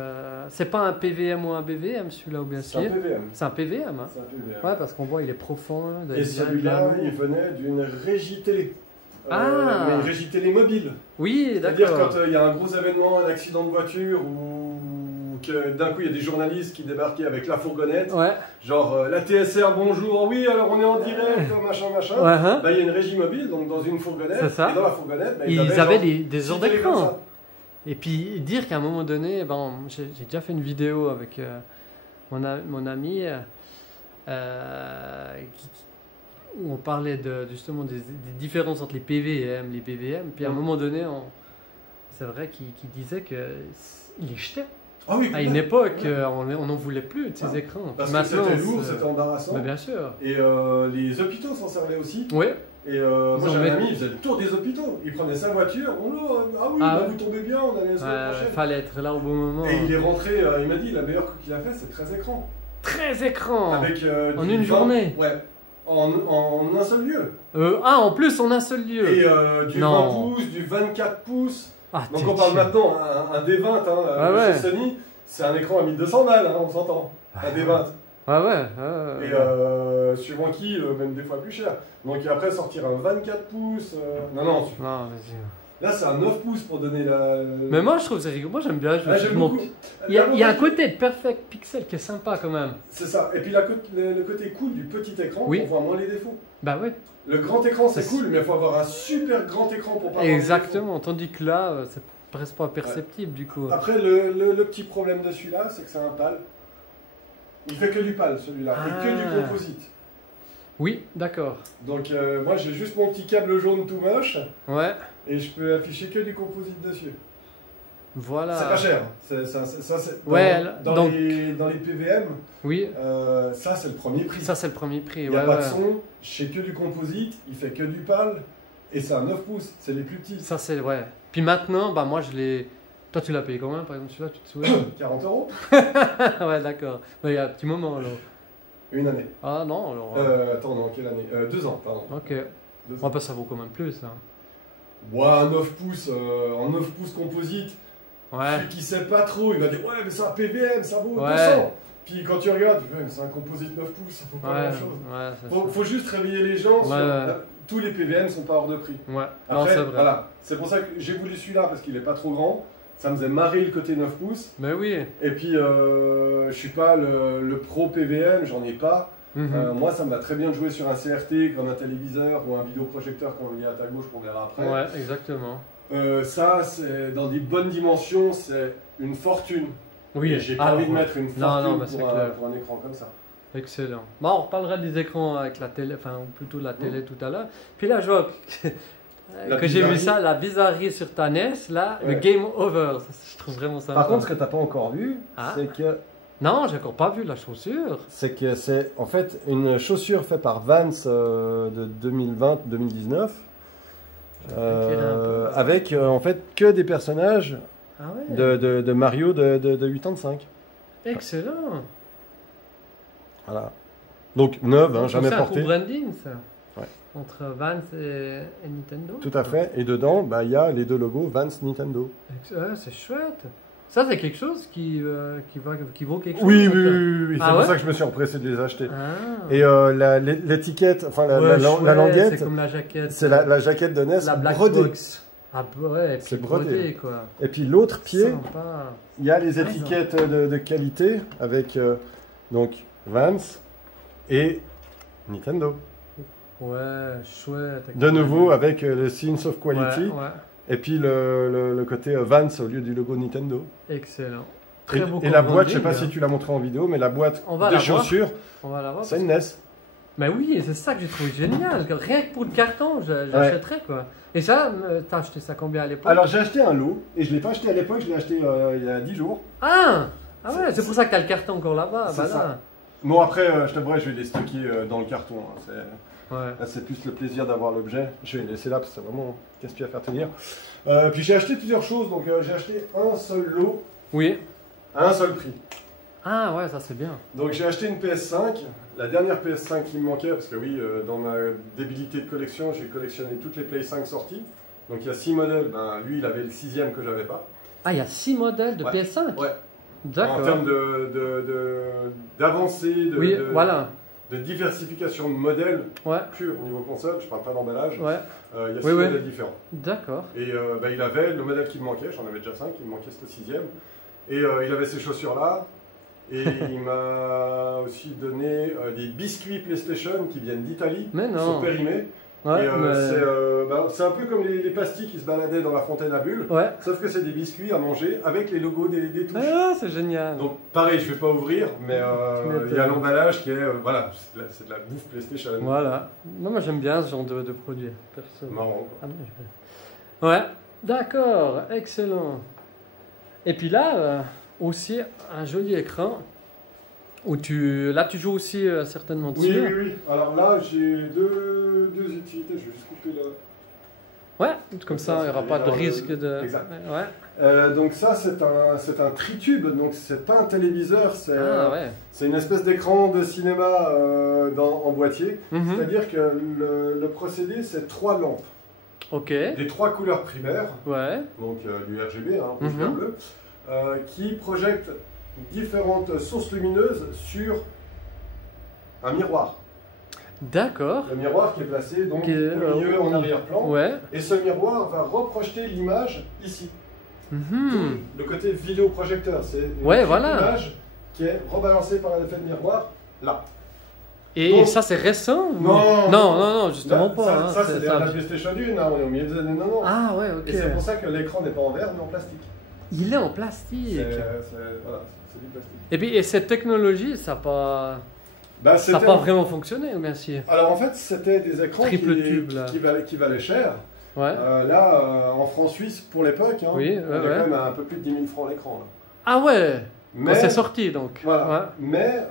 C'est pas un PVM ou un BVM celui-là, ou bien sûr. C'est un PVM. C'est un PVM. Hein. C'est un PVM. Ouais, parce qu'on voit il est profond. Et celui-là, il venait d'une régie télé. Mais une régie télé mobile. Oui, d'accord. C'est-à-dire quand il y a un gros événement, un accident de voiture ou que d'un coup il y a des journalistes qui débarquaient avec la fourgonnette, genre la TSR bonjour, oui alors on est en direct, machin. Il y a une régie mobile, donc dans une fourgonnette, et dans la fourgonnette, ils avaient des heures d'écran. Et puis dire qu'à un moment donné, j'ai déjà fait une vidéo avec mon ami où on parlait justement des différences entre les PVM, les BVM, puis à un moment donné, c'est vrai qu'il disait qu'il les jetait. Ah oui, à une époque, on n'en voulait plus de ces écrans. Parce que c'était lourd, c'était embarrassant. Mais bien sûr. Et les hôpitaux s'en servaient aussi. Oui. Et moi j'avais un ami, il faisait le tour des hôpitaux. Il prenait sa voiture, vous tombez bien, on allait la semaine prochaine. Il fallait être là au bon moment. Et il est rentré, il m'a dit, la meilleure coup qu'il a fait, c'est 13 écrans. 13 écrans Avec, en une journée. Ouais. En un seul lieu. En plus, en un seul lieu. Et du 20 pouces, du 24 pouces. Donc on parle maintenant, un D20 chez Sony, c'est un écran à 1200 balles, on s'entend. Un D20. Et suivant qui, même des fois plus cher. Donc après sortir un 24 pouces. Non, vas-y. Là, c'est un 9 pouces pour donner la. Mais moi, je trouve que c'est rigolo. Moi, j'aime bien. J'aime beaucoup. Il y a un côté de perfect pixel qui est sympa quand même. C'est ça. Et puis le côté cool du petit écran, on voit moins les défauts. Bah ouais. Le grand écran, c'est cool, mais il faut avoir un super grand écran pour pas voir les défauts. Exactement. Tandis que là, c'est presque pas perceptible du coup. Après, le petit problème de celui-là, c'est que c'est un PAL. Il fait que du PAL celui-là, et que du composite. Oui, d'accord. Donc moi j'ai juste mon petit câble jaune tout moche. Ouais. Et je peux afficher que du composite dessus. Voilà. C'est pas cher. Dans les PVM, oui. Ça c'est le premier prix. Ça c'est le premier prix. Il n'y a pas de son, je fais que du composite, il fait que du PAL, et c'est un 9 pouces, c'est les plus petits. Ça c'est ouais. Puis maintenant, bah moi je l'ai. Toi tu l'as payé combien par exemple celui-là, tu te souviens? 40 €. Ouais d'accord. Il y a un petit moment alors. Une année. Ah non alors. Attends, non, quelle année 2 ans, pardon. Ok. Bon, bah, ça vaut quand même plus. Hein. Ouais, un 9 pouces, en 9 pouces composite. Ouais. Celui qui sait pas trop, il va dire ouais, mais c'est un PVM, ça vaut 200. Puis quand tu regardes, tu fais, c'est un composite 9 pouces, ça vaut pas grand chose. Faut juste réveiller les gens. Tous les PVM sont pas hors de prix. Ouais. Après, voilà. C'est pour ça que j'ai voulu celui-là parce qu'il est pas trop grand. Ça me faisait marrer le côté 9 pouces. Mais oui. Et puis, je suis pas le pro PVM, j'en ai pas. Moi, ça me va très bien de jouer sur un CRT, comme un téléviseur ou un vidéoprojecteur qu'on met à ta gauche, qu'on verra après. Ouais, exactement. Ça, c'est dans des bonnes dimensions, c'est une fortune. Oui. J'ai pas envie de mettre une fortune pour un écran comme ça. Excellent. Bon, on reparlera des écrans avec la télé, enfin plutôt la télé tout à l'heure. Puis là, je vois que j'ai vu ça, la bizarrerie sur ta NES, là, le Game Over. Ça, je trouve vraiment sympa. Par contre, ce que tu n'as pas encore vu, c'est que... Non, j'ai encore pas vu la chaussure. C'est que c'est en fait une chaussure faite par Vans de 2020-2019. Avec en fait que des personnages de Mario de 85. Excellent. Voilà. Donc neuve, hein, jamais portée. C'est un branding ça. Ouais. Entre Vans et Nintendo. Tout à fait. Et dedans, il y a les deux logos Vans Nintendo. C'est chouette. Ça, c'est quelque chose qui vaut quelque chose. Oui. C'est pour ça que je me suis empressé de les acheter. Et l'étiquette, enfin la languette, c'est comme la jaquette. C'est la jaquette de NES la Black brodée. Box. Ah ouais, c'est brodé quoi. Et puis l'autre pied, il y a les étiquettes de qualité avec donc Vans et Nintendo. Ouais, chouette. De nouveau avec le Scenes of Quality. Et puis le côté Vans au lieu du logo Nintendo. Excellent. Et la boîte, je ne sais pas si tu l'as montré en vidéo, mais la boîte des chaussures, c'est une NES. Mais oui, c'est ça que j'ai trouvé génial. Rien que pour le carton, j'achèterais quoi. Et ça, t'as acheté ça combien à l'époque? Alors j'ai acheté un lot, et je ne l'ai pas acheté à l'époque, je l'ai acheté il y a 10 jours. Ah ouais, c'est pour ça que tu as le carton encore là-bas. C'est ça. Bon après, je t'avouerai, je vais les stocker dans le carton. Hein. Là, c'est plus le plaisir d'avoir l'objet. Je vais les laisser là parce que c'est vraiment casse-pied à faire tenir. Puis j'ai acheté plusieurs choses, donc j'ai acheté un seul lot. Oui. À un seul prix. Ah ouais, ça c'est bien. Donc j'ai acheté une PS5, la dernière PS5 qui me manquait, parce que oui, dans ma débilité de collection, j'ai collectionné toutes les Play 5 sorties. Donc il y a 6 modèles, lui il avait le 6e que j'avais pas. Ah, il y a 6 modèles de PS5? Ouais. D'accord. En termes d'avancée, de diversification de modèles pur au niveau console, je parle pas d'emballage, il y a 6 modèles différents. D'accord. Et il avait le modèle qui me manquait, j'en avais déjà 5, il me manquait ce 6e. Et il avait ces chaussures-là, et il m'a aussi donné des biscuits PlayStation qui viennent d'Italie, qui sont périmés. Ouais, c'est un peu comme les pastilles qui se baladaient dans la fontaine à bulles, sauf que c'est des biscuits à manger avec les logos des touches. Ah, c'est génial. Donc pareil, je ne vais pas ouvrir, mais il y a l'emballage qui est, c'est de la bouffe PlayStation. Voilà. Moi j'aime bien ce genre de produit, perso. Marrant quoi. Ouais, d'accord, excellent. Et puis là, aussi un joli écran. Où tu joues aussi certainement dessus. Oui. Alors là, j'ai deux utilités. Je vais juste couper là. Ouais, comme ça, il n'y aura pas de risque de... Exact. Donc ça, c'est un tritube. Donc c'est pas un téléviseur, c'est une espèce d'écran de cinéma en boîtier. C'est-à-dire que le procédé, c'est 3 lampes. Ok. Des 3 couleurs primaires. Ouais. Donc du RGB, rouge, vert, bleu, qui projettent différentes sources lumineuses sur un miroir. D'accord. Le miroir qui est placé donc au milieu en arrière-plan. Ouais. Et ce miroir va reprojeter l'image ici. Le côté vidéoprojecteur, c'est l'image qui est rebalancée par l'effet de miroir là. Et ça c'est récent ou... Non, justement là, pas. Ça c'est la PlayStation 1, on est au milieu des années 90. Ah ouais, ok. Et c'est pour ça que l'écran n'est pas en verre mais en plastique. Il est en plastique. C'est du plastique. Et puis cette technologie, ça n'a pas... ça n'a pas vraiment fonctionné, merci. Alors en fait, c'était des écrans qui valaient cher. Ouais. Là, en francs suisses, pour l'époque, on est quand même à un peu plus de 10 000 francs l'écran. Ah ouais. Quand c'est sorti donc. Voilà. Ouais. Mais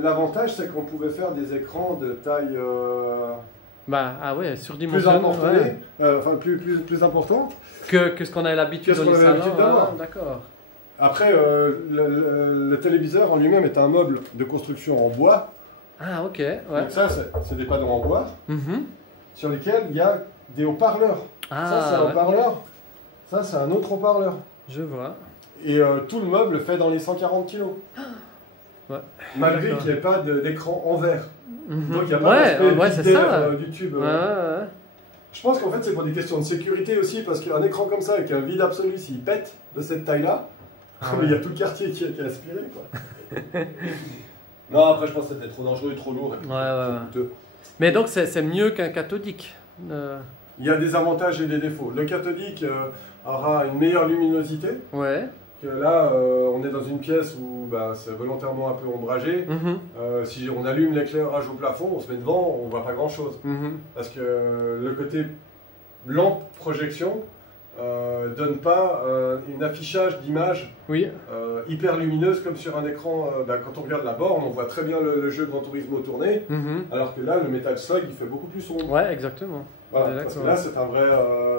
l'avantage, c'est qu'on pouvait faire des écrans de taille surdimensionnée. Plus importante que ce qu'on a l'habitude dans les salons. D'accord. Après, le téléviseur en lui-même est un meuble de construction en bois. Ah ok. Ouais. Donc ça, c'est des panneaux en bois sur lesquels il y a des haut-parleurs. Ça, c'est un haut-parleur. Ça, c'est un autre haut-parleur. Je vois. Et tout le meuble fait dans les 140 kg. Ouais. Malgré qu'il n'y ait pas d'écran en verre. Donc il n'y a pas d'aspect du tube. Je pense qu'en fait c'est pour des questions de sécurité aussi, parce qu'un écran comme ça avec un vide absolu, s'il pète de cette taille-là, il y a tout le quartier qui est aspiré. Quoi. Non, après je pense que c'était trop dangereux et trop lourd. Et ouais. Mais donc c'est mieux qu'un cathodique. Il y a des avantages et des défauts. Le cathodique aura une meilleure luminosité. Ouais. Que là, on est dans une pièce où c'est volontairement un peu ombragé. Si on allume l'éclairage au plafond, on se met devant, on ne voit pas grand-chose. Parce que le côté lampe projection donne pas un affichage d'image hyper lumineuse comme sur un écran. Quand on regarde la borne, on voit très bien le jeu Gran Turismo tourner, alors que là, le Metal Slug, il fait beaucoup plus sombre. Ouais, exactement. Voilà, parce que là, c'est un vrai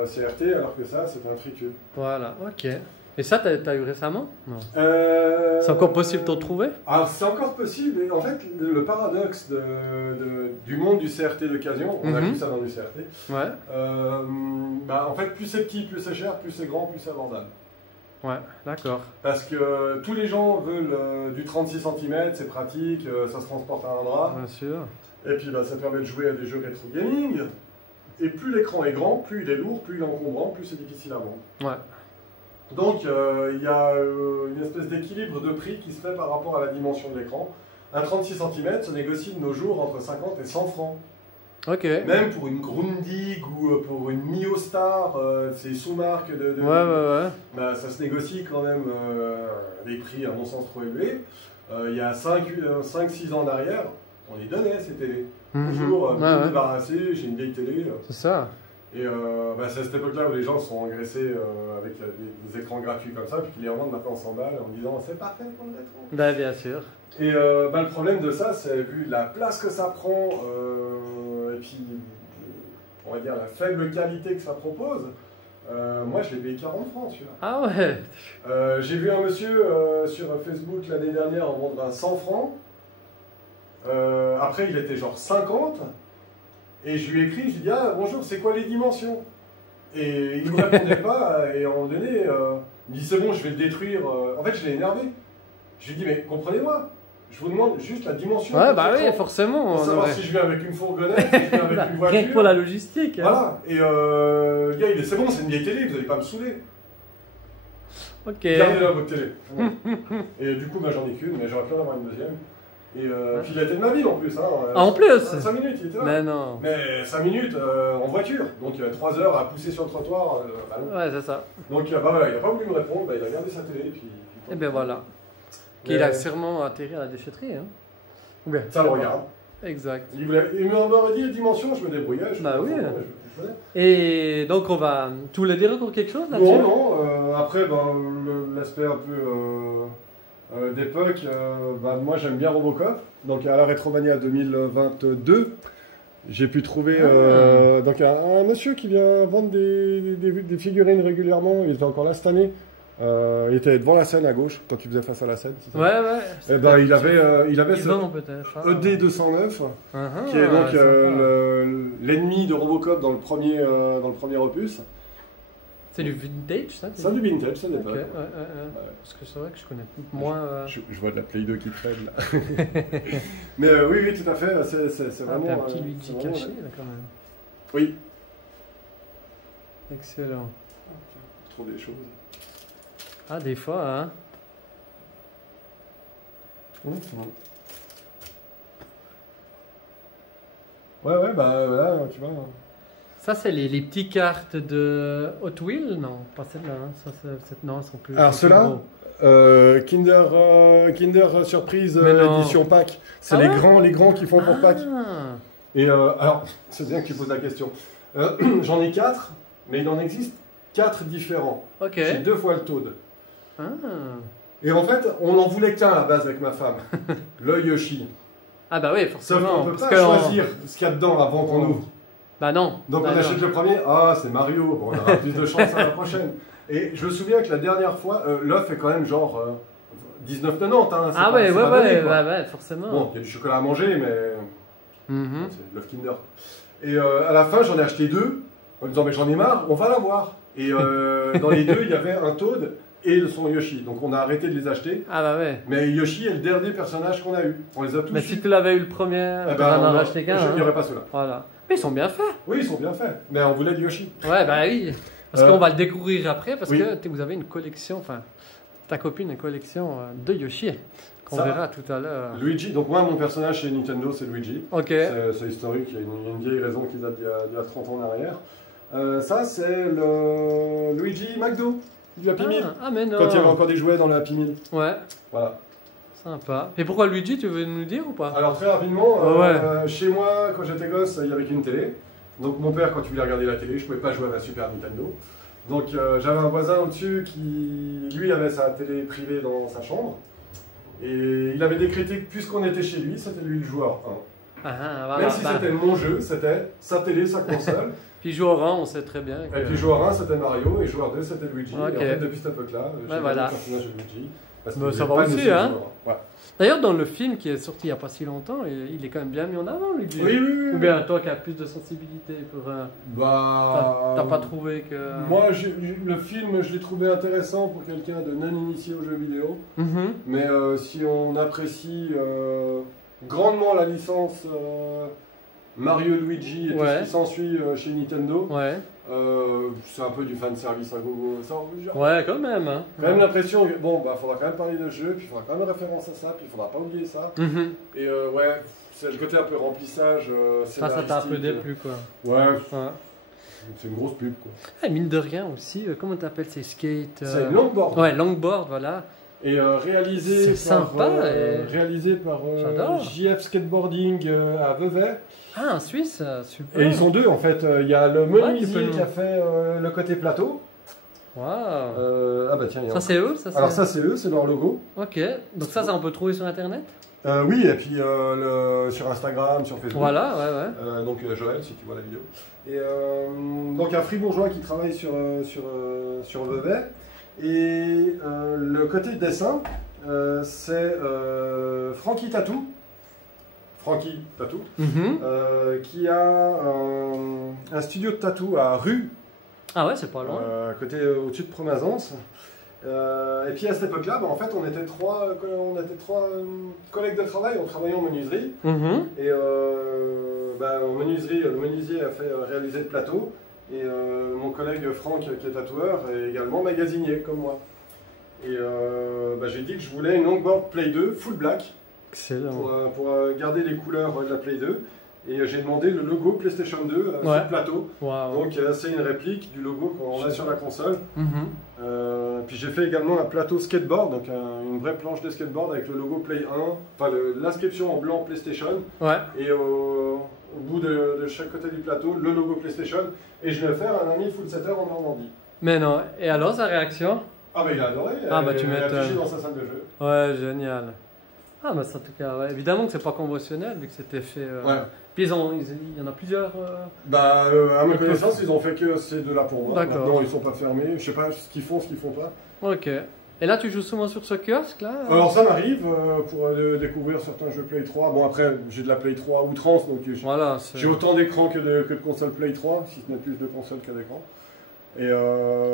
CRT, alors que ça, c'est un free-tube. Voilà, ok. Et ça, t'as eu récemment? Non. C'est encore possible de t'en trouver? Alors, c'est encore possible. Et en fait, le paradoxe du monde du CRT d'occasion, on a vu ça dans le CRT. Ouais. En fait, plus c'est petit, plus c'est cher, plus c'est grand, plus c'est abordable. Ouais, d'accord. Parce que tous les gens veulent du 36 cm, c'est pratique, ça se transporte à un bras. Bien sûr. Et puis, ça permet de jouer à des jeux rétro gaming. Et plus l'écran est grand, plus il est lourd, plus il est encombrant, plus c'est difficile à vendre. Ouais. Donc il y a une espèce d'équilibre de prix qui se fait par rapport à la dimension de l'écran. Un 36 cm se négocie de nos jours entre 50 et 100 francs. Ok. Même pour une Grundig ou pour une Mio Star, c'est sous-marque ça se négocie quand même des prix à mon sens trop élevés. Il y a 5-6 ans en arrière, on les donnait ces télés. Toujours débarrassé, j'ai une vieille télé. C'est ça. Et c'est à cette époque-là où les gens sont engraissés avec des écrans gratuits comme ça, puis qu'ils les revendent maintenant 100 balles en disant c'est parfait pour le rétro. Bien sûr. Et le problème de ça, c'est vu la place que ça prend, et puis on va dire la faible qualité que ça propose. Moi je l'ai payé 40 francs celui-là. Ah ouais. J'ai vu un monsieur sur Facebook l'année dernière en vendre à 100 francs. Après il était genre 50. Et je lui ai écrit, je lui ai dit ah bonjour, c'est quoi les dimensions? Et il ne me répondait pas, et à un moment donné, il me dit c'est bon, je vais le détruire. En fait, je l'ai énervé. Je lui ai dit mais comprenez-moi, je vous demande juste la dimension. Ouais, oui, forcément. Pour savoir si je viens avec une fourgonnette, si je viens avec une voiture. Rien que pour la logistique. Voilà, et le gars il dit c'est bon, c'est une vieille télé, vous n'allez pas me saouler. Ok. Gardez-la votre télé. Et du coup, j'en ai qu'une, mais j'aurais pu en avoir une deuxième. Et puis il a été de ma ville en plus. En plus 5 minutes, il était là. Mais non. Mais 5 minutes en voiture. Donc 3 heures à pousser sur le trottoir. Ouais, c'est ça. Donc il n'a pas voulu me répondre, il a gardé sa télé. Et ben voilà. Il a sûrement atterri à la déchetterie. Hein. Ça le regarde. Exact. Il m'aurait dit les dimensions, je me débrouillais. Oui. Et donc tu voulais dire encore quelque chose là-dessus? Non. Après, l'aspect un peu... d'époque, moi j'aime bien Robocop, donc à la Retromania 2022, j'ai pu trouver donc un monsieur qui vient vendre des figurines régulièrement. Il était encore là cette année. Il était devant la scène à gauche quand tu faisais face à la scène. Ouais. Et il avait ce ED209 qui est donc l'ennemi de Robocop dans le premier opus. C'est du vintage, ça? C'est du vintage, ça dépend. Ok, parce que c'est vrai que je connais moins... Je vois de la Play 2 qui traîne, là. Mais oui, tout à fait, c'est vraiment... un petit Luigi caché, là, quand même. Oui. Excellent. Je trouve des choses. Ah, des fois, hein. Ouais, bah là, tu vois... Ça, c'est les petites cartes de Hot Wheels? Non, pas celle-là. Hein. Non, elles sont plus. Alors, ceux-là, Kinder Surprise édition Pâques. C'est les grands qui font pour Pâques. Et alors, c'est bien que tu poses la question. J'en ai 4, mais il en existe 4 différents. Ok. J'ai 2 fois le Toad. Et en fait, on n'en voulait qu'un à la base avec ma femme. Le Yoshi. Ah bah oui, forcément. Sauf qu'on ne peut pas choisir ce qu'il y a dedans avant qu'on ouvre. Bah non. Donc on achète le premier, c'est Mario, bon, on aura plus de chance à la prochaine. Et je me souviens que la dernière fois, l'œuf est quand même genre 19,90. Hein, ah ouais, forcément. Bon, il y a du chocolat à manger, mais c'est l'œuf Kinder. Et à la fin, j'en ai acheté 2, en disant mais j'en ai marre, on va l'avoir. Et dans les 2, il y avait un Toad et son Yoshi. Donc on a arrêté de les acheter. Ah bah ouais. Mais Yoshi est le dernier personnage qu'on a eu. On les a tous mais si tu l'avais eu le premier, on en a acheté qu'un. Il n'y aurait pas ceux-là. Voilà. Mais ils sont bien faits. Oui, ils sont bien faits. Mais on voulait du Yoshi. Ouais, bah oui. Parce qu'on va le découvrir après, parce que vous avez une collection, enfin, ta copine a une collection de Yoshi, qu'on verra tout à l'heure. Luigi, donc moi, mon personnage chez Nintendo, c'est Luigi. Ok. C'est historique, il y a une vieille raison qui date d'il y a 30 ans en arrière. Ça, c'est le Luigi McDo, du Happy Meal. Ah, mais non. Quand il y avait encore des jouets dans le Happy Meal. Ouais. Voilà. Sympa. Et pourquoi Luigi, tu veux nous dire ou pas? Alors très rapidement, chez moi, quand j'étais gosse, il n'y avait qu'une télé. Donc mon père, quand il voulait regarder la télé, je ne pouvais pas jouer à la Super Nintendo. Donc j'avais un voisin au-dessus qui, lui, avait sa télé privée dans sa chambre. Et il avait décrété que puisqu'on était chez lui, c'était lui le joueur 1. Même si c'était mon jeu, c'était sa télé, sa console. Puis joueur 1, on sait très bien. Et puis joueur 1, c'était Mario, et joueur 2, c'était Luigi. Et en fait, depuis cette époque-là, j'ai le personnage de Luigi. Ça va aussi, hein. D'ailleurs, dans le film qui est sorti il n'y a pas si longtemps, il est quand même bien mis en avant, Luigi. Oui. Ou bien toi qui as plus de sensibilité pour... T'as pas trouvé que... Moi, le film, je l'ai trouvé intéressant pour quelqu'un de non initié aux jeux vidéo. Mais si on apprécie grandement la licence Mario, Luigi et tout ce qui s'ensuit chez Nintendo, c'est un peu du fanservice à gogo. Ouais, quand même. Hein. Quand même l'impression que, faudra quand même parler de jeu, puis il faudra quand même référence à ça, puis il faudra pas oublier ça. Et c'est le côté un peu remplissage. Ça t'a un peu déplu, quoi. Ouais. C'est une grosse pub, quoi. Ah, mine de rien aussi, comment t'appelles ces skates C'est longboard. Ouais, longboard, voilà. Et réalisé par JF Skateboarding à Vevey. Ah, en Suisse, super. Et ils sont deux en fait. Il y a le menuisier qui a fait le côté plateau. Waouh. Bah tiens. Ça c'est eux, ça. Alors ça c'est eux, c'est leur logo. Ok. Donc ça on peut trouver sur internet. Oui, et puis sur Instagram, sur Facebook. Voilà, ouais. Donc Joël, si tu vois la vidéo. Et donc un fribourgeois qui travaille sur Vevey. Et le côté dessin, c'est Frankie Tattoo. Qui a un studio de tatou à Rue. Ah ouais, c'est pas loin. Au-dessus de Promazance. Et puis à cette époque-là, en fait, on était trois collègues de travail, on travaillait en menuiserie. Et en menuiserie, le menuisier a fait réaliser le plateau. Et mon collègue Franck, qui est tatoueur, est également magasinier comme moi. Et j'ai dit que je voulais une longboard Play 2 full black. Excellent. Pour garder les couleurs de la Play 2. Et j'ai demandé le logo PlayStation 2 sur le plateau. Donc c'est une réplique du logo qu'on a sur la console. Puis j'ai fait également un plateau skateboard, donc une vraie planche de skateboard avec le logo Play 1, enfin l'inscription en blanc PlayStation. Et au bout de chaque côté du plateau, le logo PlayStation. Et je l'ai offert à un ami full setter en Normandie. Mais non, et alors sa réaction? Ah il a adoré, il a affiché dans sa salle de jeu. Ouais, génial. Ah bah ça, en tout cas, évidemment que c'est pas conventionnel vu que c'était fait... Puis il y en a plusieurs... à ma connaissance, ils ont fait que ces deux-là pour moi. D'accord. Maintenant, ils sont pas fermés, je sais pas ce qu'ils font pas. Ok. Et là, tu joues souvent sur ce kiosque là? Alors ça m'arrive pour découvrir certains jeux Play 3. Bon après, j'ai de la Play 3 outrance, donc j'ai autant d'écrans que de consoles Play 3, si ce n'est plus de consoles que d'écrans. Et,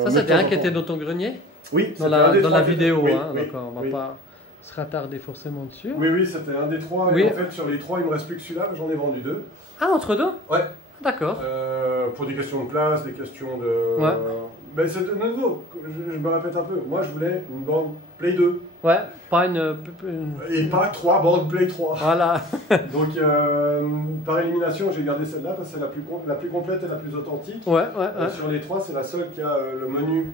ça, c'était un qui était dans ton grenier? Oui, dans la vidéo, oui, hein, oui, donc on va pas se rattarder forcément dessus. Oui, c'était un des 3. Oui. Et en fait, sur les 3, il me reste plus que celui-là, j'en ai vendu 2. Ah, entre deux? Ouais. D'accord. Pour des questions de place, des questions de... Ouais. Ben, c'est de nouveau, je me répète un peu, moi je voulais une borne Play 2. Ouais, pas une... Et pas 3 bornes Play 3. Voilà. Donc par élimination, j'ai gardé celle-là parce que c'est la plus complète et la plus authentique. Ouais. Sur les 3, c'est la seule qui a le menu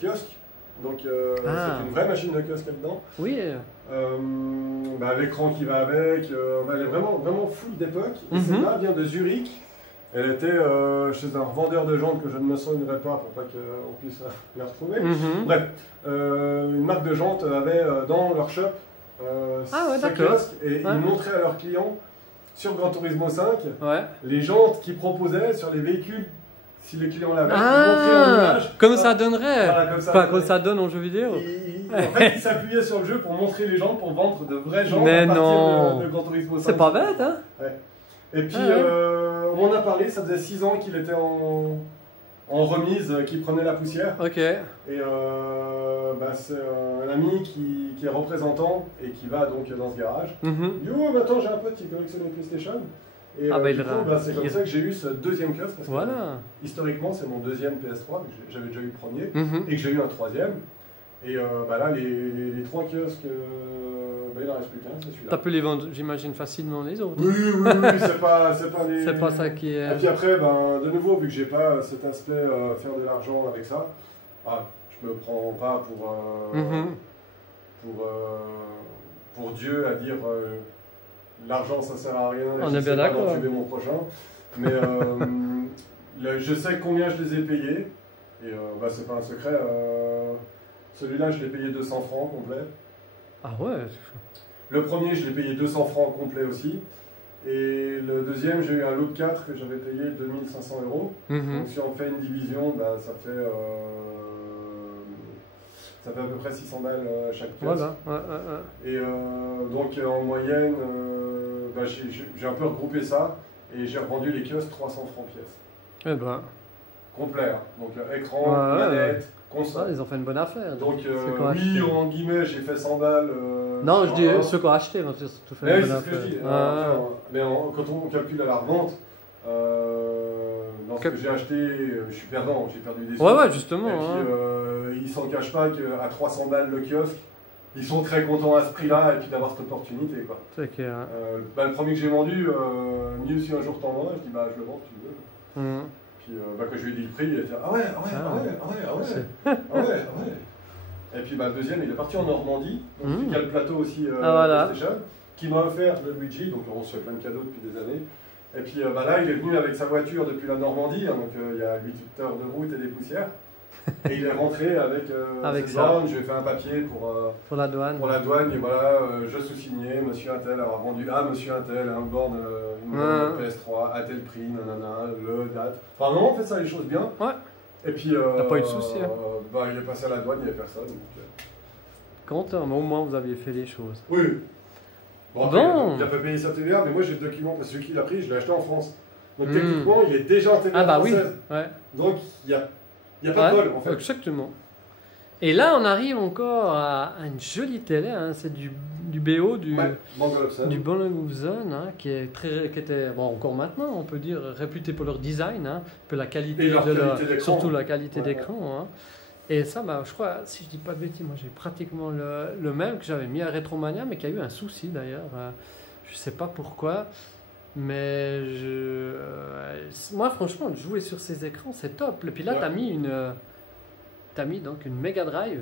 kiosque. Donc c'est une vraie machine de kiosque là-dedans. Oui. L'écran qui va avec, elle est vraiment, vraiment full d'époque. Et celle-là vient de Zurich. Elle était chez un revendeur de jantes que je ne me souviendrai pas pour pas qu'on puisse la retrouver. Bref, une marque de jantes avait dans leur shop ces kiosques et ils montraient à leurs clients sur Gran Turismo 5 les jantes qu'ils proposaient sur les véhicules si les clients l'avaient. Comme ça donnerait. Voilà, comme ça donne en jeu vidéo. En fait, ils s'appuyaient sur le jeu pour montrer les jantes, pour vendre de vraies jantes Mais à partir non. de Gran Turismo 5. C'est pas bête, hein? Ouais. Et puis, on en a parlé, ça faisait 6 ans qu'il était en remise, qu'il prenait la poussière. Ok. Et c'est un ami qui est représentant et qui va donc dans ce garage. Il dit, oh, maintenant j'ai un pote qui collectionne les PlayStation. Et c'est comme ça que j'ai eu ce deuxième kiosque. Parce que, historiquement, c'est mon deuxième PS3, j'avais déjà eu le premier, et que j'ai eu un troisième. Et là, les 3 kiosques, il n'en reste plus qu'un, c'est celui-là. T'as pu les vendre, j'imagine, facilement les autres. Oui, c'est pas les... C'est pas ça qui est... Et puis après, de nouveau, vu que j'ai pas cet aspect faire de l'argent avec ça, je me prends pas pour Dieu à dire l'argent ça sert à rien, on est bien d'accord. Tuer mon prochain. Mais je sais combien je les ai payés, et c'est pas un secret. Celui-là, je l'ai payé 200 francs complet. Ah ouais. Le premier, je l'ai payé 200 francs complet aussi. Et le deuxième, j'ai eu un lot de 4 que j'avais payé 2500 €. Donc si on fait une division, ça fait à peu près 600 balles chaque pièce. Voilà. Et donc en moyenne, j'ai un peu regroupé ça et j'ai revendu les kiosques 300 francs pièce. Eh ben. Complet. Hein. Donc écran, manette, console. Ils ont fait une bonne affaire. Donc oui, en guillemets, j'ai fait 100 balles. Non, je dis ceux qui ont acheté, ont tout fait une bonne affaire. C'est ce que je dis. Mais quand on calcule à la revente, dans ce que j'ai acheté, je suis perdant, j'ai perdu des sous. Ouais, justement. Et puis ils s'en cachent pas qu'à 300 balles le kiosque, ils sont très contents à ce prix-là et puis d'avoir cette opportunité. Quoi. C'est clair. Le premier que j'ai vendu, mieux si un jour t'en vends, je dis je le vends si tu veux. Puis quand je lui ai dit le prix, il a dit ah ouais. Et puis le deuxième, il est parti en Normandie, donc il y a le plateau aussi PlayStation, qui m'a offert le Luigi, donc on se fait plein de cadeaux depuis des années. Et puis là, il est venu avec sa voiture depuis la Normandie, donc il y a 8 heures de route et des poussières. Et il est rentré avec ses bornes, je lui ai fait un papier pour la douane. Pour la douane, et voilà, je sous-signais, monsieur Intel avoir vendu à monsieur Intel une borne PS3 à tel prix, nanana, le date. Enfin non, on fait ça les choses bien. Ouais. Et puis t'as pas eu de soucis. Il est passé à la douane, il n'y avait personne. Content, mais au moins vous aviez fait les choses. Oui. Bon, il a pas payé sa TVA, mais moi j'ai le document, parce que celui qui l'a pris, je l'ai acheté en France. Donc techniquement, il est déjà en TVA française. Oui. Donc il n'y a pas de vol en fait. Exactement. Et là, on arrive encore à une jolie télé, hein. C'est du BO, du Bang & Olufsen, hein, qui était, encore maintenant, on peut dire, réputé pour leur design, hein, pour la qualité surtout la qualité d'écran. Hein. Et ça, je crois, si je dis pas de bêtises, moi j'ai pratiquement le même que j'avais mis à Retromania, mais qui a eu un souci d'ailleurs. Je sais pas pourquoi. Mais moi, franchement, jouer sur ces écrans, c'est top. Et puis là, t'as mis donc une Mega Drive.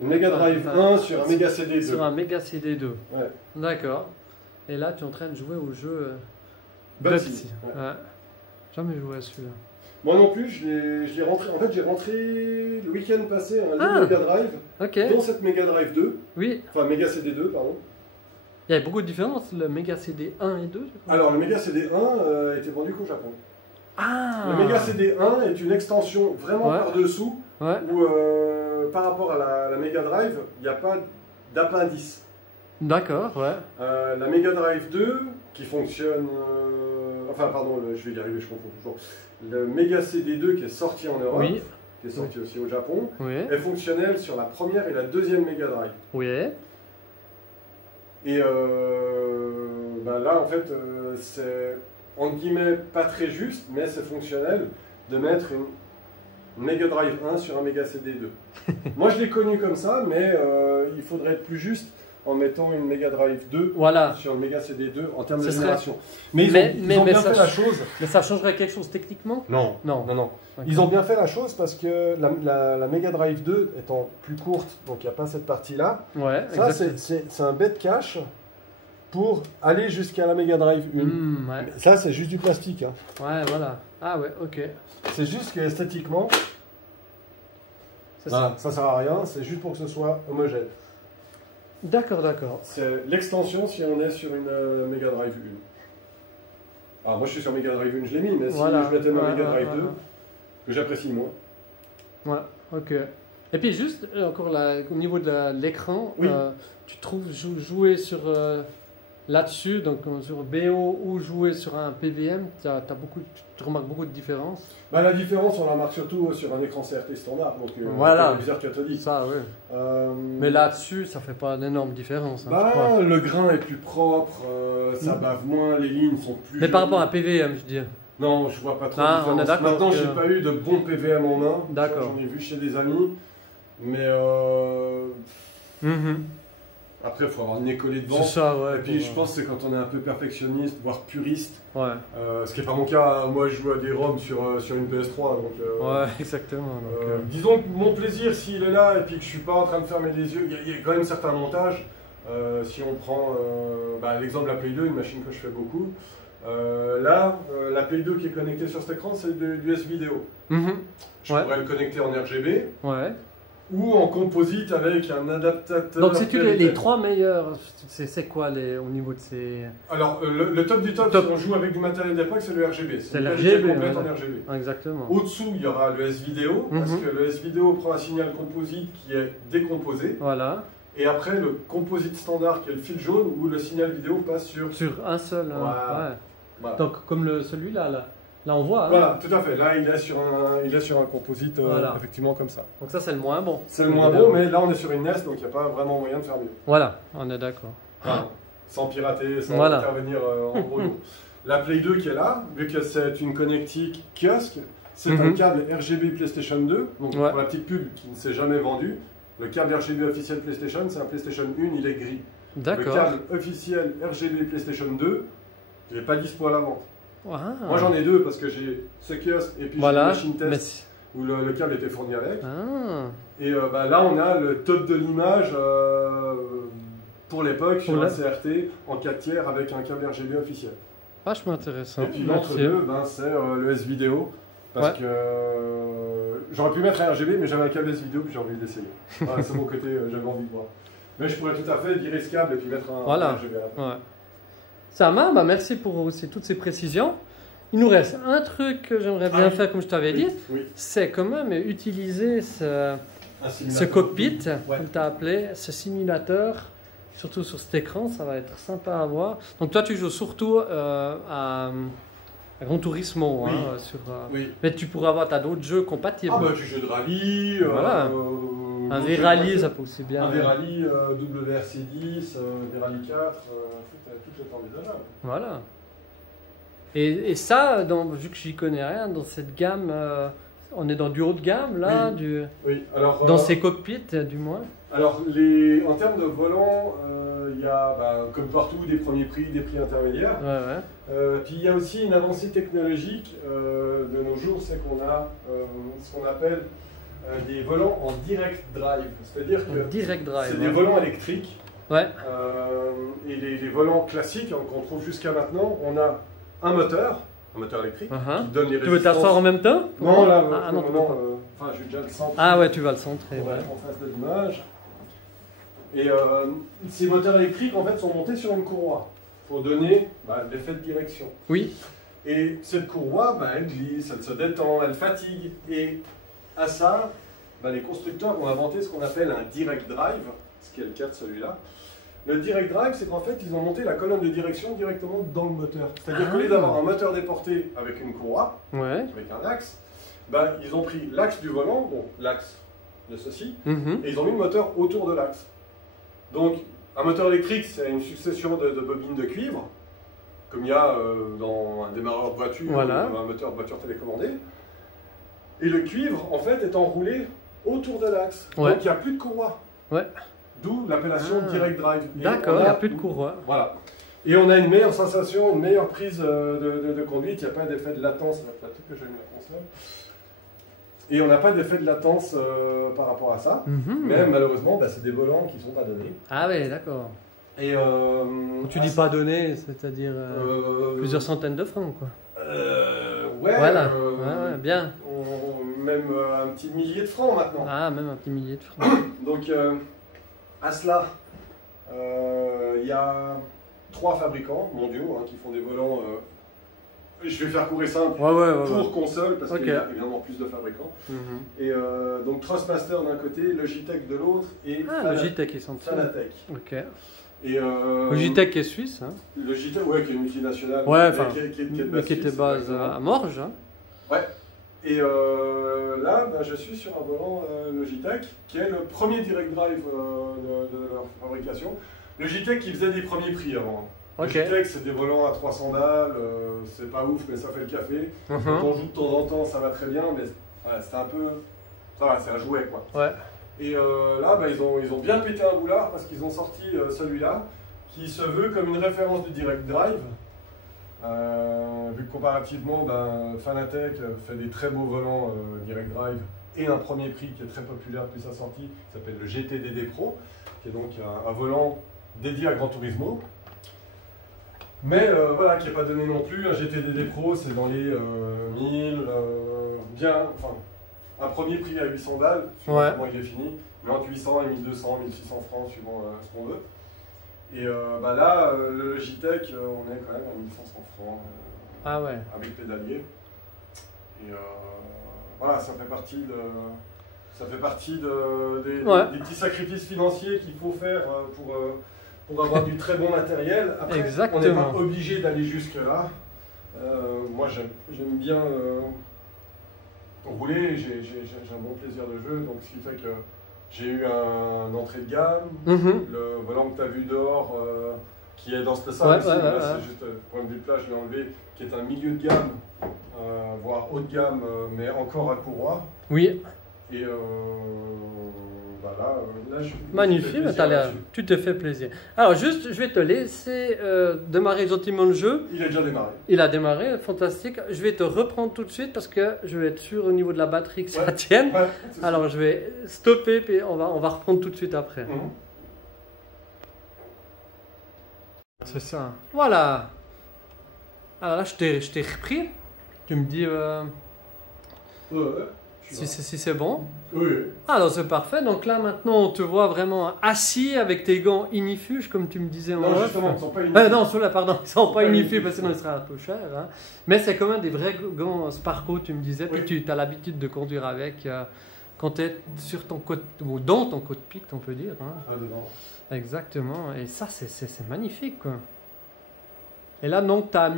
Une Mega Drive 1 sur un Mega CD 2. Sur un Mega CD 2. Ouais. D'accord. Et là, tu es en train de jouer au jeu Bugsy. Ouais. Jamais joué à celui-là. Moi non plus, je l'ai rentré. En fait, j'ai rentré le week-end passé un Mega Drive, dont cette Mega Drive 2. Oui. Enfin, Mega CD 2, pardon. Il y a beaucoup de différences, le Mega CD 1 et 2. Alors, le Mega CD 1 était vendu qu'au Japon. Ah. Le Mega CD 1 est une extension vraiment par-dessous, où par rapport à la Mega Drive, il n'y a pas d'appendice. D'accord, ouais. La Mega Drive 2, qui fonctionne... je vais y arriver, je confonds toujours. Le Mega CD 2 qui est sorti en Europe, qui est sorti aussi au Japon, Oui. est fonctionnelle sur la première et la deuxième Mega Drive. Oui. Et là, en fait, c'est entre guillemets pas très juste, mais c'est fonctionnel de mettre une Mega Drive 1 sur un Mega CD 2. Moi, je l'ai connu comme ça, mais il faudrait être plus juste en mettant une Mega Drive 2 sur le Mega CD 2 en termes de génération. Mais ils ont bien fait la chose. Mais ça changerait quelque chose techniquement? Non. Ils ont bien fait la chose parce que la Mega Drive 2 étant plus courte, donc il n'y a pas cette partie-là. Ouais, ça, c'est un bed cache pour aller jusqu'à la Mega Drive 1. Ouais. Ça, c'est juste du plastique. Hein. Ouais, voilà. Ah ouais, ok. C'est juste qu'esthétiquement, ça sert à rien, c'est juste pour que ce soit homogène. D'accord, d'accord. C'est l'extension si on est sur une Mega Drive 1. Alors moi je suis sur Mega Drive 1, je l'ai mis, mais si je mettais ma Mega Drive 2, que j'apprécie moins. Ouais, ok. Et puis juste, encore là, au niveau de l'écran, tu trouves jouer sur là-dessus, donc sur BO ou jouer sur un PVM, tu remarques beaucoup de différences? La différence, on la remarque surtout sur un écran CRT standard, donc téléviseur cathodique. Ça, oui. Mais là-dessus, ça fait pas d'énorme différence. Hein, le grain est plus propre, ça bave moins, les lignes sont plus... Mais par rapport à PVM, je dis. Non, je vois pas trop de différence. Maintenant, j'ai pas eu de bon PVM en main. D'accord. J'en ai vu chez des amis, mais... Après, il faut avoir le nez collé devant. C'est ça, ouais. Et puis, je pense que c'est quand on est un peu perfectionniste, voire puriste. Ouais. Ce qui n'est pas mon cas. Moi, je joue à des ROM sur une PS3. Donc, ouais, exactement. Donc, disons que mon plaisir, s'il est là et puis que je ne suis pas en train de fermer les yeux, il y a quand même certains montages. Si on prend l'exemple de la Play 2, une machine que je fais beaucoup. La Play 2 qui est connectée sur cet écran, c'est du S-Vidéo. Je pourrais le connecter en RGB. Ouais. Ou en composite avec un adaptateur. Donc si tu les trois meilleurs, c'est quoi au niveau de ces... Alors le top du top, si on joue avec du matériel d'époque, c'est le RGB. C'est le RGB complète en RGB. Exactement. Au-dessous, il y aura le S-Vidéo, parce que le S-Vidéo prend un signal composite qui est décomposé. Voilà. Et après, le composite standard qui est le fil jaune, où le signal vidéo passe sur un seul. Voilà. Donc comme celui-là, là on voit. Hein. Voilà, tout à fait. Là, il est sur un composite, effectivement, comme ça. Donc ça, c'est le moins bon. C'est le moins bon, mais là, on est sur une NES, donc il n'y a pas vraiment moyen de faire mieux. Voilà, on est d'accord. Voilà. Sans pirater, sans intervenir en gros. La Play 2 qui est là, vu que c'est une connectique kiosque, c'est un câble RGB PlayStation 2. Donc pour la petite pub qui ne s'est jamais vendue, le câble RGB officiel PlayStation, c'est un PlayStation 1, il est gris. D'accord. Le câble officiel RGB PlayStation 2, il n'est pas dispo à la vente. Moi j'en ai deux parce que j'ai ce kiosque et puis j'ai une machine test où le câble était fourni avec. Et là on a le top de l'image pour l'époque sur un CRT en 4 tiers avec un câble RGB officiel. Vachement intéressant. Et puis l'entre deux, c'est le S-Vidéo parce que j'aurais pu mettre un RGB mais j'avais un câble S-Vidéo puis j'ai envie d'essayer. Voilà, c'est mon côté, j'avais envie de voir. Mais je pourrais tout à fait virer ce câble et puis mettre un RGB à la fin. Ça marche, merci pour aussi toutes ces précisions. Il nous reste un truc que j'aimerais bien faire, comme je t'avais dit, c'est quand même utiliser ce cockpit, comme tu as appelé, ce simulateur, surtout sur cet écran, ça va être sympa à voir. Donc toi, tu joues surtout à Gran Turismo, mais tu pourras avoir d'autres jeux compatibles. Tu joues de rallye, un V-Rally, ça peut aussi bien. Un V-Rally, WRC10, V-Rally 4, tout est envisageable. Voilà. Et ça, vu que j'y connais rien, dans cette gamme, on est dans du haut de gamme, là, Alors, dans ces cockpits, du moins. Alors, en termes de volant, il y a, comme partout, des premiers prix, des prix intermédiaires. Puis il y a aussi une avancée technologique de nos jours, c'est qu'on a ce qu'on appelle des volants en direct drive. C'est-à-dire que c'est des volants électriques. Et les volants classiques qu'on trouve jusqu'à maintenant, on a un moteur électrique qui donne les résistances. Tu veux t'asseoir en même temps? Non, là, je vais déjà le centrer. Ah ouais, tu vas le centrer. En face de l'image. Et ces moteurs électriques, en fait, sont montés sur une courroie pour donner l'effet de direction. Oui. Et cette courroie, elle glisse, elle se détend, elle fatigue. Et à ça, les constructeurs ont inventé ce qu'on appelle un direct drive, ce qui est le cas de celui-là. Le direct drive, c'est qu'en fait, ils ont monté la colonne de direction directement dans le moteur. C'est-à-dire qu'au lieu d'avoir un moteur déporté avec une courroie, avec un axe, ben, ils ont pris l'axe du volant, donc l'axe de ceci, et ils ont mis le moteur autour de l'axe. Donc, un moteur électrique, c'est une succession de bobines de cuivre, comme il y a dans un démarreur de voiture, voilà. ou un moteur de voiture télécommandée. Et le cuivre, en fait, est enroulé autour de l'axe. Ouais. Donc, il n'y a plus de courroie. Ouais. D'où l'appellation direct drive. D'accord, il n'y a plus de courroie. Voilà. Et on a une meilleure sensation, une meilleure prise de conduite. Il n'y a pas d'effet de latence. C'est la truc que j'ai mis la console. Et on n'a pas d'effet de latence par rapport à ça. Mais malheureusement, bah, c'est des volants qui ne sont pas donnés. Ah oui, d'accord. Et tu dis pas donné, c'est-à-dire plusieurs centaines de francs, quoi. Ouais, voilà. Ouais, bien. Même un petit millier de francs maintenant. Ah, même un petit millier de francs. Donc, à cela, il y a 3 fabricants mondiaux qui font des volants. Je vais faire court et simple pour console parce qu'il y a évidemment plus de fabricants. Et donc Trustmaster d'un côté, Logitech de l'autre et Logitech ils sont Fanatec. Ok. Et Logitech qui est suisse. Hein. Logitech, ouais, qui est une multinationale. Ouais, qui était de base à Morges. Hein. Ouais. Et là, ben, je suis sur un volant Logitech qui est le premier direct drive de leur fabrication. Logitech qui faisait des premiers prix avant. Logitech, c'est des volants à 300 balles, c'est pas ouf, mais ça fait le café. Quand on joue de temps en temps, ça va très bien, mais voilà, c'est un peu. Ça va, c'est un jouet quoi. Ouais. Et là, bah, ils ont bien pété un boulard parce qu'ils ont sorti celui-là qui se veut comme une référence du direct drive. Vu que comparativement, ben, Fanatec fait des très beaux volants direct drive et un premier prix qui est très populaire depuis sa sortie, qui s'appelle le GTDD Pro, qui est donc un volant dédié à Gran Turismo. Mais voilà, qui n'est pas donné non plus. Un GTDD Pro, c'est dans les 1000, enfin, un premier prix à 800 balles, suivant comment il est fini, mais entre 800 et 1200, 1600 francs, suivant ce qu'on veut. Et bah là, le Logitech, on est quand même à 1500 francs avec pédalier. Et voilà, ça fait partie des petits sacrifices financiers qu'il faut faire pour avoir du très bon matériel. Après, on n'est pas obligé d'aller jusque-là. Moi, j'aime bien rouler, j'ai un bon plaisir de jeu, donc ce qui fait que j'ai eu un entrée de gamme, le volant que tu as vu dehors, qui est dans ce salle ici, c'est juste point de vue de plage, je l'ai enlevé, qui est un milieu de gamme, voire haut de gamme, mais encore à courroie. Oui. Et là, magnifique, tu te fais plaisir. Alors juste, je vais te laisser démarrer gentiment le jeu. Il a déjà démarré. Il a démarré, fantastique. Je vais te reprendre tout de suite parce que je vais être sûr au niveau de la batterie que ça tienne. Alors je vais stopper puis on va reprendre tout de suite après. C'est ça. Voilà. Alors là, je t'ai repris. Tu me dis si c'est bon. Oui. Alors c'est parfait. Donc là maintenant on te voit vraiment assis avec tes gants Inifuge comme tu me disais en off. Justement, ils ne sont pas Inifuge. Non, ceux-là, pardon, ils ne sont pas Inifuge parce que sinon ils seraient un peu chers. Hein. Mais c'est quand même des vrais gants Sparco, tu me disais. Puis tu as l'habitude de conduire avec quand tu es sur ton ou dans ton cockpit, on peut dire. Hein. Dedans. Exactement. Et ça c'est magnifique quoi. Et là, donc, tu as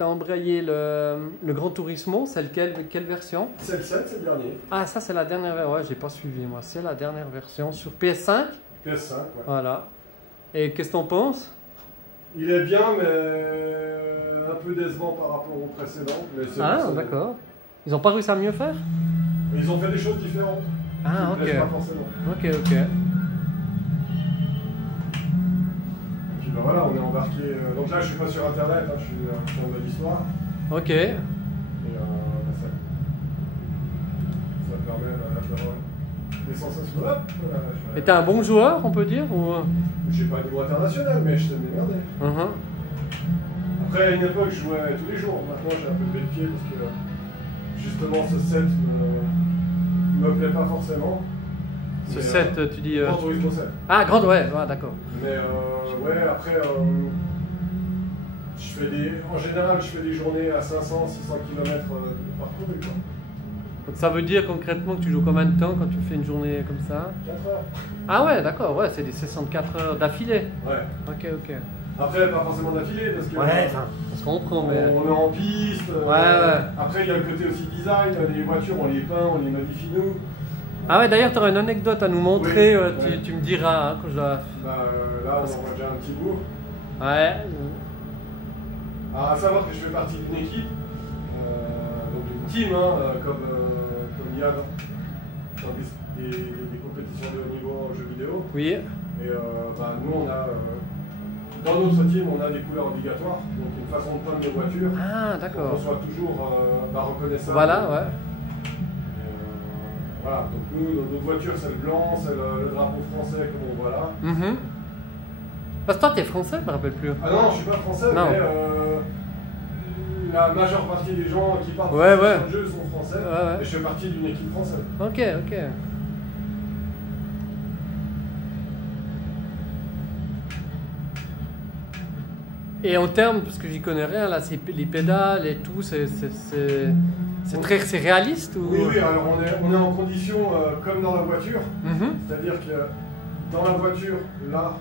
embrayé le Gran Turismo. C'est quelle version? C'est le 7, c'est le dernier. Ah, ça, c'est la dernière version. Ouais, j'ai pas suivi, moi. C'est la dernière version sur PS5. PS5, ouais. Voilà. Et qu'est-ce que t'en penses? Il est bien, mais un peu décevant par rapport au précédent. D'accord. Ils n'ont pas réussi à mieux faire? Ils ont fait des choses différentes. Ah, ok. Pas forcément. Ok. Ben voilà, on est embarqué. Donc là, je suis pas sur internet, je suis en mode histoire. Ok. Et ça permet d'avoir des sensations. Et t'es un bon joueur, on peut dire ou... J'ai pas un niveau international, mais je t'aime démerder. Après, à une époque, je jouais tous les jours. Maintenant, j'ai un peu de pied parce que justement, ce set me plaît pas forcément. Ce set, tu dis. Gran Turismo 7. Ah, d'accord. Mais après, en général, je fais des journées à 500-600 km de parcours. Donc ça veut dire concrètement que tu joues combien de temps quand tu fais une journée comme ça? 4 heures. Ah ouais, d'accord, c'est des 64 heures d'affilée. Ouais. Ok. Après, pas forcément d'affilée, parce que parce qu'on prend, mais... on est en piste. Après, il y a le côté aussi design, les voitures, on les peint, on les modifie nous. Ah ouais, d'ailleurs, tu auras une anecdote à nous montrer, tu me diras quand je la... Là, on en voit déjà un petit bout. Ouais. Alors, à savoir que je fais partie d'une équipe, donc d'une team, comme il y a dans des compétitions de haut niveau en jeu vidéo. Oui. Et nous, on a, dans notre team, on a des couleurs obligatoires, donc une façon de peindre les voitures. Ah, d'accord. Pour qu'on soit toujours reconnaissable. Voilà, ouais. Voilà, donc nous, notre voiture, c'est le blanc, c'est le drapeau français, comme on voit là. Parce que toi, t'es français, je me rappelle plus. Ah non, je suis pas français, mais la majeure partie des gens qui partent sur le jeu sont français, et je fais partie d'une équipe française. Ok, ok. Et en termes, parce que j'y connais rien, là, c'est les pédales et tout, c'est réaliste ou... Oui, alors on est en condition comme dans la voiture, c'est-à-dire que dans la voiture, là...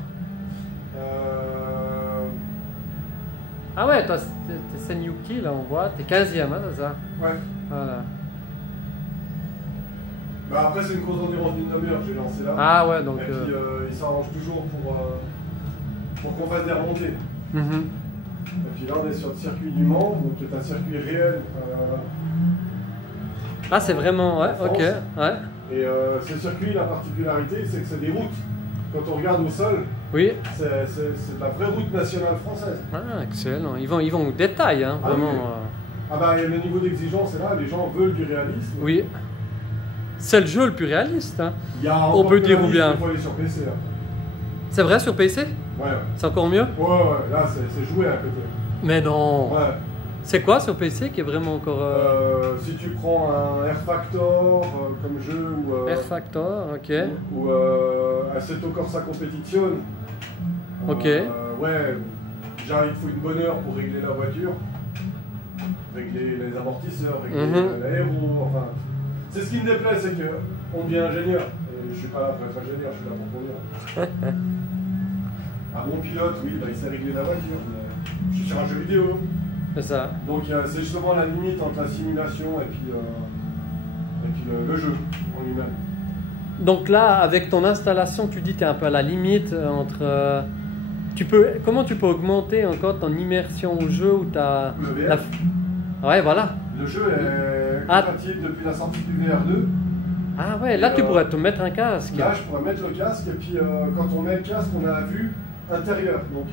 Ah ouais, toi, t'es Senyuki, là, on voit, t'es 15e, hein, c'est ça? Ouais. Voilà. Après, c'est une course d'endurance d'une demi-heure que j'ai lancée là. Ah ouais, donc... Et puis, il s'arrange toujours pour qu'on fasse des remontées. Et puis là, on est sur le circuit du Mans, donc qui est un circuit réel. Ah, c'est vraiment... Ouais, ok. Ouais. Et ce circuit, la particularité, c'est que c'est des routes. Quand on regarde au sol, c'est de la vraie route nationale française. Ah, excellent. Ils vont au détail, hein, vraiment. Le niveau d'exigence est là, les gens veulent du réalisme. Oui. C'est le jeu le plus réaliste. Hein. On peut dire ou bien. Il faut aller sur PC. C'est vrai sur PC? Ouais. C'est encore mieux? Ouais, là c'est joué à côté. Mais non. Ouais. C'est quoi sur PC qui est vraiment encore... Si tu prends un R Factor comme jeu ou... R Factor, ok. Ou Assetto Corsa Competition. Ok. Il faut une bonne heure pour régler la voiture. Régler les amortisseurs, régler l'aéro, enfin... C'est ce qui me déplaît, c'est qu'on devient ingénieur. Et je suis pas là pour être ingénieur, je suis là pour conduire. Mon pilote, il sait régler la voiture. Mais je suis sur un jeu vidéo. C'est ça. Donc c'est justement la limite entre la simulation et puis le jeu en lui-même. Donc là, avec ton installation, tu dis que tu es un peu à la limite entre... Comment tu peux augmenter encore ton immersion au jeu où tu as... Le VR. Ouais, voilà. Le jeu est compatible depuis la sortie du VR2. Ah ouais, là tu pourrais te mettre un casque. Là je pourrais mettre le casque et puis quand on met le casque, on a la vue intérieure. Donc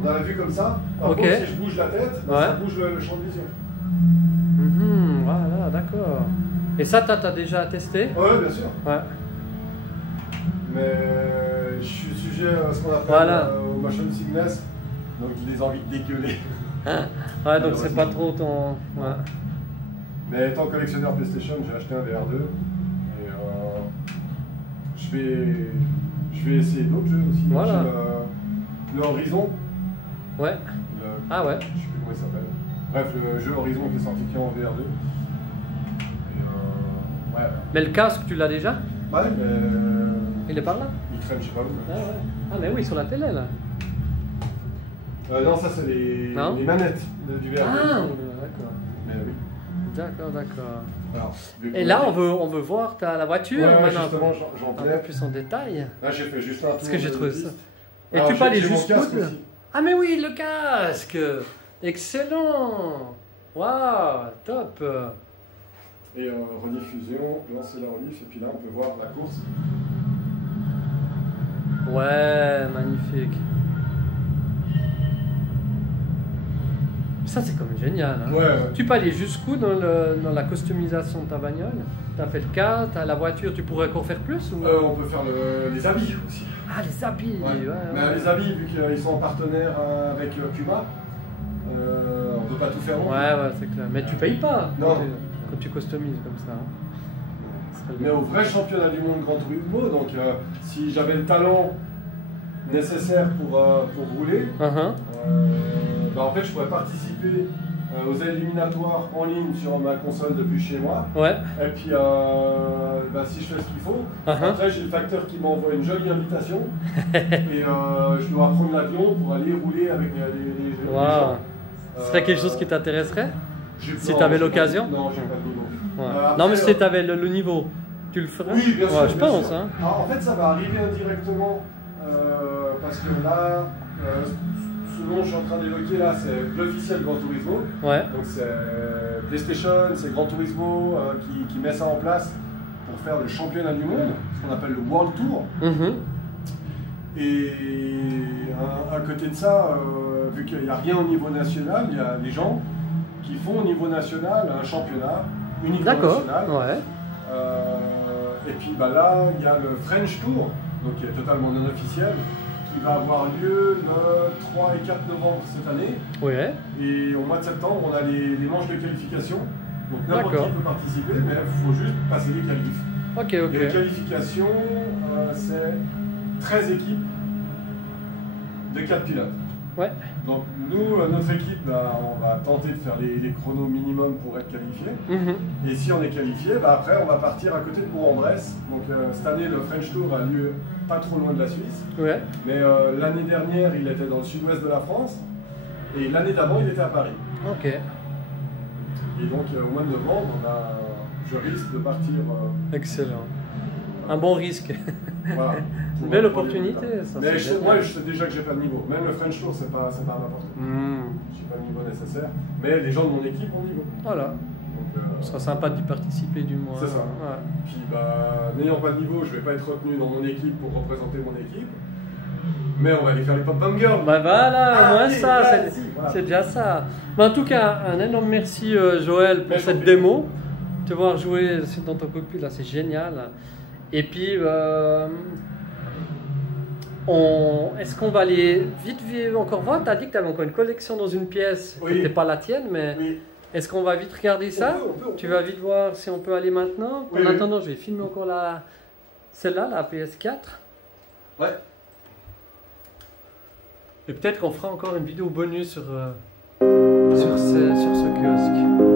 on a la vue comme ça. Par contre, si je bouge la tête, ça bouge le champ de vision. Voilà, d'accord. Et ça, t'as déjà testé? Ouais, bien sûr. Ouais. Mais je suis sujet à ce qu'on appelle au motion sickness, donc j'ai des envies de dégueuler. Ouais, donc c'est pas trop ton... Ouais. Mais étant collectionneur PlayStation, j'ai acheté un VR2 et je vais essayer d'autres jeux aussi. Voilà. J'ai le Horizon. Ouais. Ah ouais. Je sais plus comment il s'appelle. Bref, le jeu Horizon qui est sorti en VR2. Et Mais le casque, tu l'as déjà? Ouais, mais... Il est par là? Il traîne, je sais pas où. Ah mais oui, sur la télé là. Non, ça c'est les manettes du VR2. Ah, d'accord. Mais oui. D'accord. Alors, et là, on veut voir la voiture maintenant. Justement, j'en un peu plus en détail. Là, j'ai fait juste un tour. Parce que j'ai trouvé ça. Et alors, tu peux aller jusqu'où? Ah, mais oui, le casque. Excellent. Waouh, top. Et rediffusion, lancer la rediff, et puis là, on peut voir la course. Ouais, magnifique. Ça, c'est comme génial. Hein. Ouais. Tu peux aller jusqu'où dans la customisation de ta bagnole? Tu as fait le cas, tu as la voiture, tu pourrais encore faire plus ou... On peut faire les habits aussi. Ah, les habits. Mais les habits, vu qu'ils sont en partenaire avec Puma, on peut pas tout faire. Ouais, c'est clair. Mais tu payes pas quand tu customises comme ça. Hein. Mais au vrai championnat du monde Grand Turismo, donc si j'avais le talent nécessaire pour rouler, en fait je pourrais participer aux éliminatoires en ligne sur ma console depuis chez moi. Ouais. Et puis, si je fais ce qu'il faut, après j'ai le facteur qui m'envoie une jolie invitation. Et je dois prendre l'avion pour aller rouler avec les gens. Ce serait quelque chose qui t'intéresserait? Si tu avais l'occasion? Non, j'ai pas de niveau. Après, non, mais si tu avais le niveau, tu le ferais? Oui, bien sûr. Je pense. Hein. Alors, en fait, ça va arriver indirectement parce que là, ce dont je suis en train d'évoquer là, c'est l'officiel Gran Turismo. Ouais. Donc c'est PlayStation, c'est Gran Turismo qui met ça en place pour faire le championnat du monde, ce qu'on appelle le World Tour. Et à côté de ça, vu qu'il n'y a rien au niveau national, il y a des gens qui font au niveau national un championnat uniquement national. Ouais. Et puis là, il y a le French Tour, donc qui est totalement non officiel, qui va avoir lieu le 3 et 4 novembre cette année. Ouais. Et au mois de septembre, on a les manches de qualification. Donc n'importe qui peut participer, mais il faut juste passer les qualifs. Ok. Et les qualifications, c'est 13 équipes de 4 pilotes. Ouais. Donc nous, notre équipe, on va tenter de faire les chronos minimum pour être qualifié. Et si on est qualifié, après on va partir à côté de Bourg-en-Bresse. Donc cette année, le French Tour a lieu pas trop loin de la Suisse. Ouais. Mais l'année dernière, il était dans le sud-ouest de la France. Et l'année d'avant, il était à Paris. Ok. Et donc au mois de novembre, je risque de partir. Excellent. Un bon risque. Voilà. Une belle opportunité. Ça, mais moi, je sais déjà que j'ai pas de niveau. Même le French Tour, c'est pas n'importe quoi. J'ai pas le niveau nécessaire. Mais les gens de mon équipe ont le niveau. Voilà. Donc, ce sera sympa d'y participer du moins. C'est ça. Ouais. Puis n'ayant pas de niveau, je vais pas être retenu dans mon équipe pour représenter mon équipe. Mais on va aller faire les pop-pump girls. Voilà, au moins ça, c'est déjà ça. Mais en tout cas, un énorme merci Joël pour cette démo. Te voir jouer dans ton cockpit là, c'est génial. Et puis, est-ce qu'on va aller vite encore voir? Tu as dit que tu avais encore une collection dans une pièce qui n'était pas la tienne, mais est-ce qu'on va vite regarder ça? Tu vas vite voir si on peut aller maintenant. En attendant, je vais filmer encore celle-là, la PS4. Ouais. Et peut-être qu'on fera encore une vidéo bonus sur ce kiosque.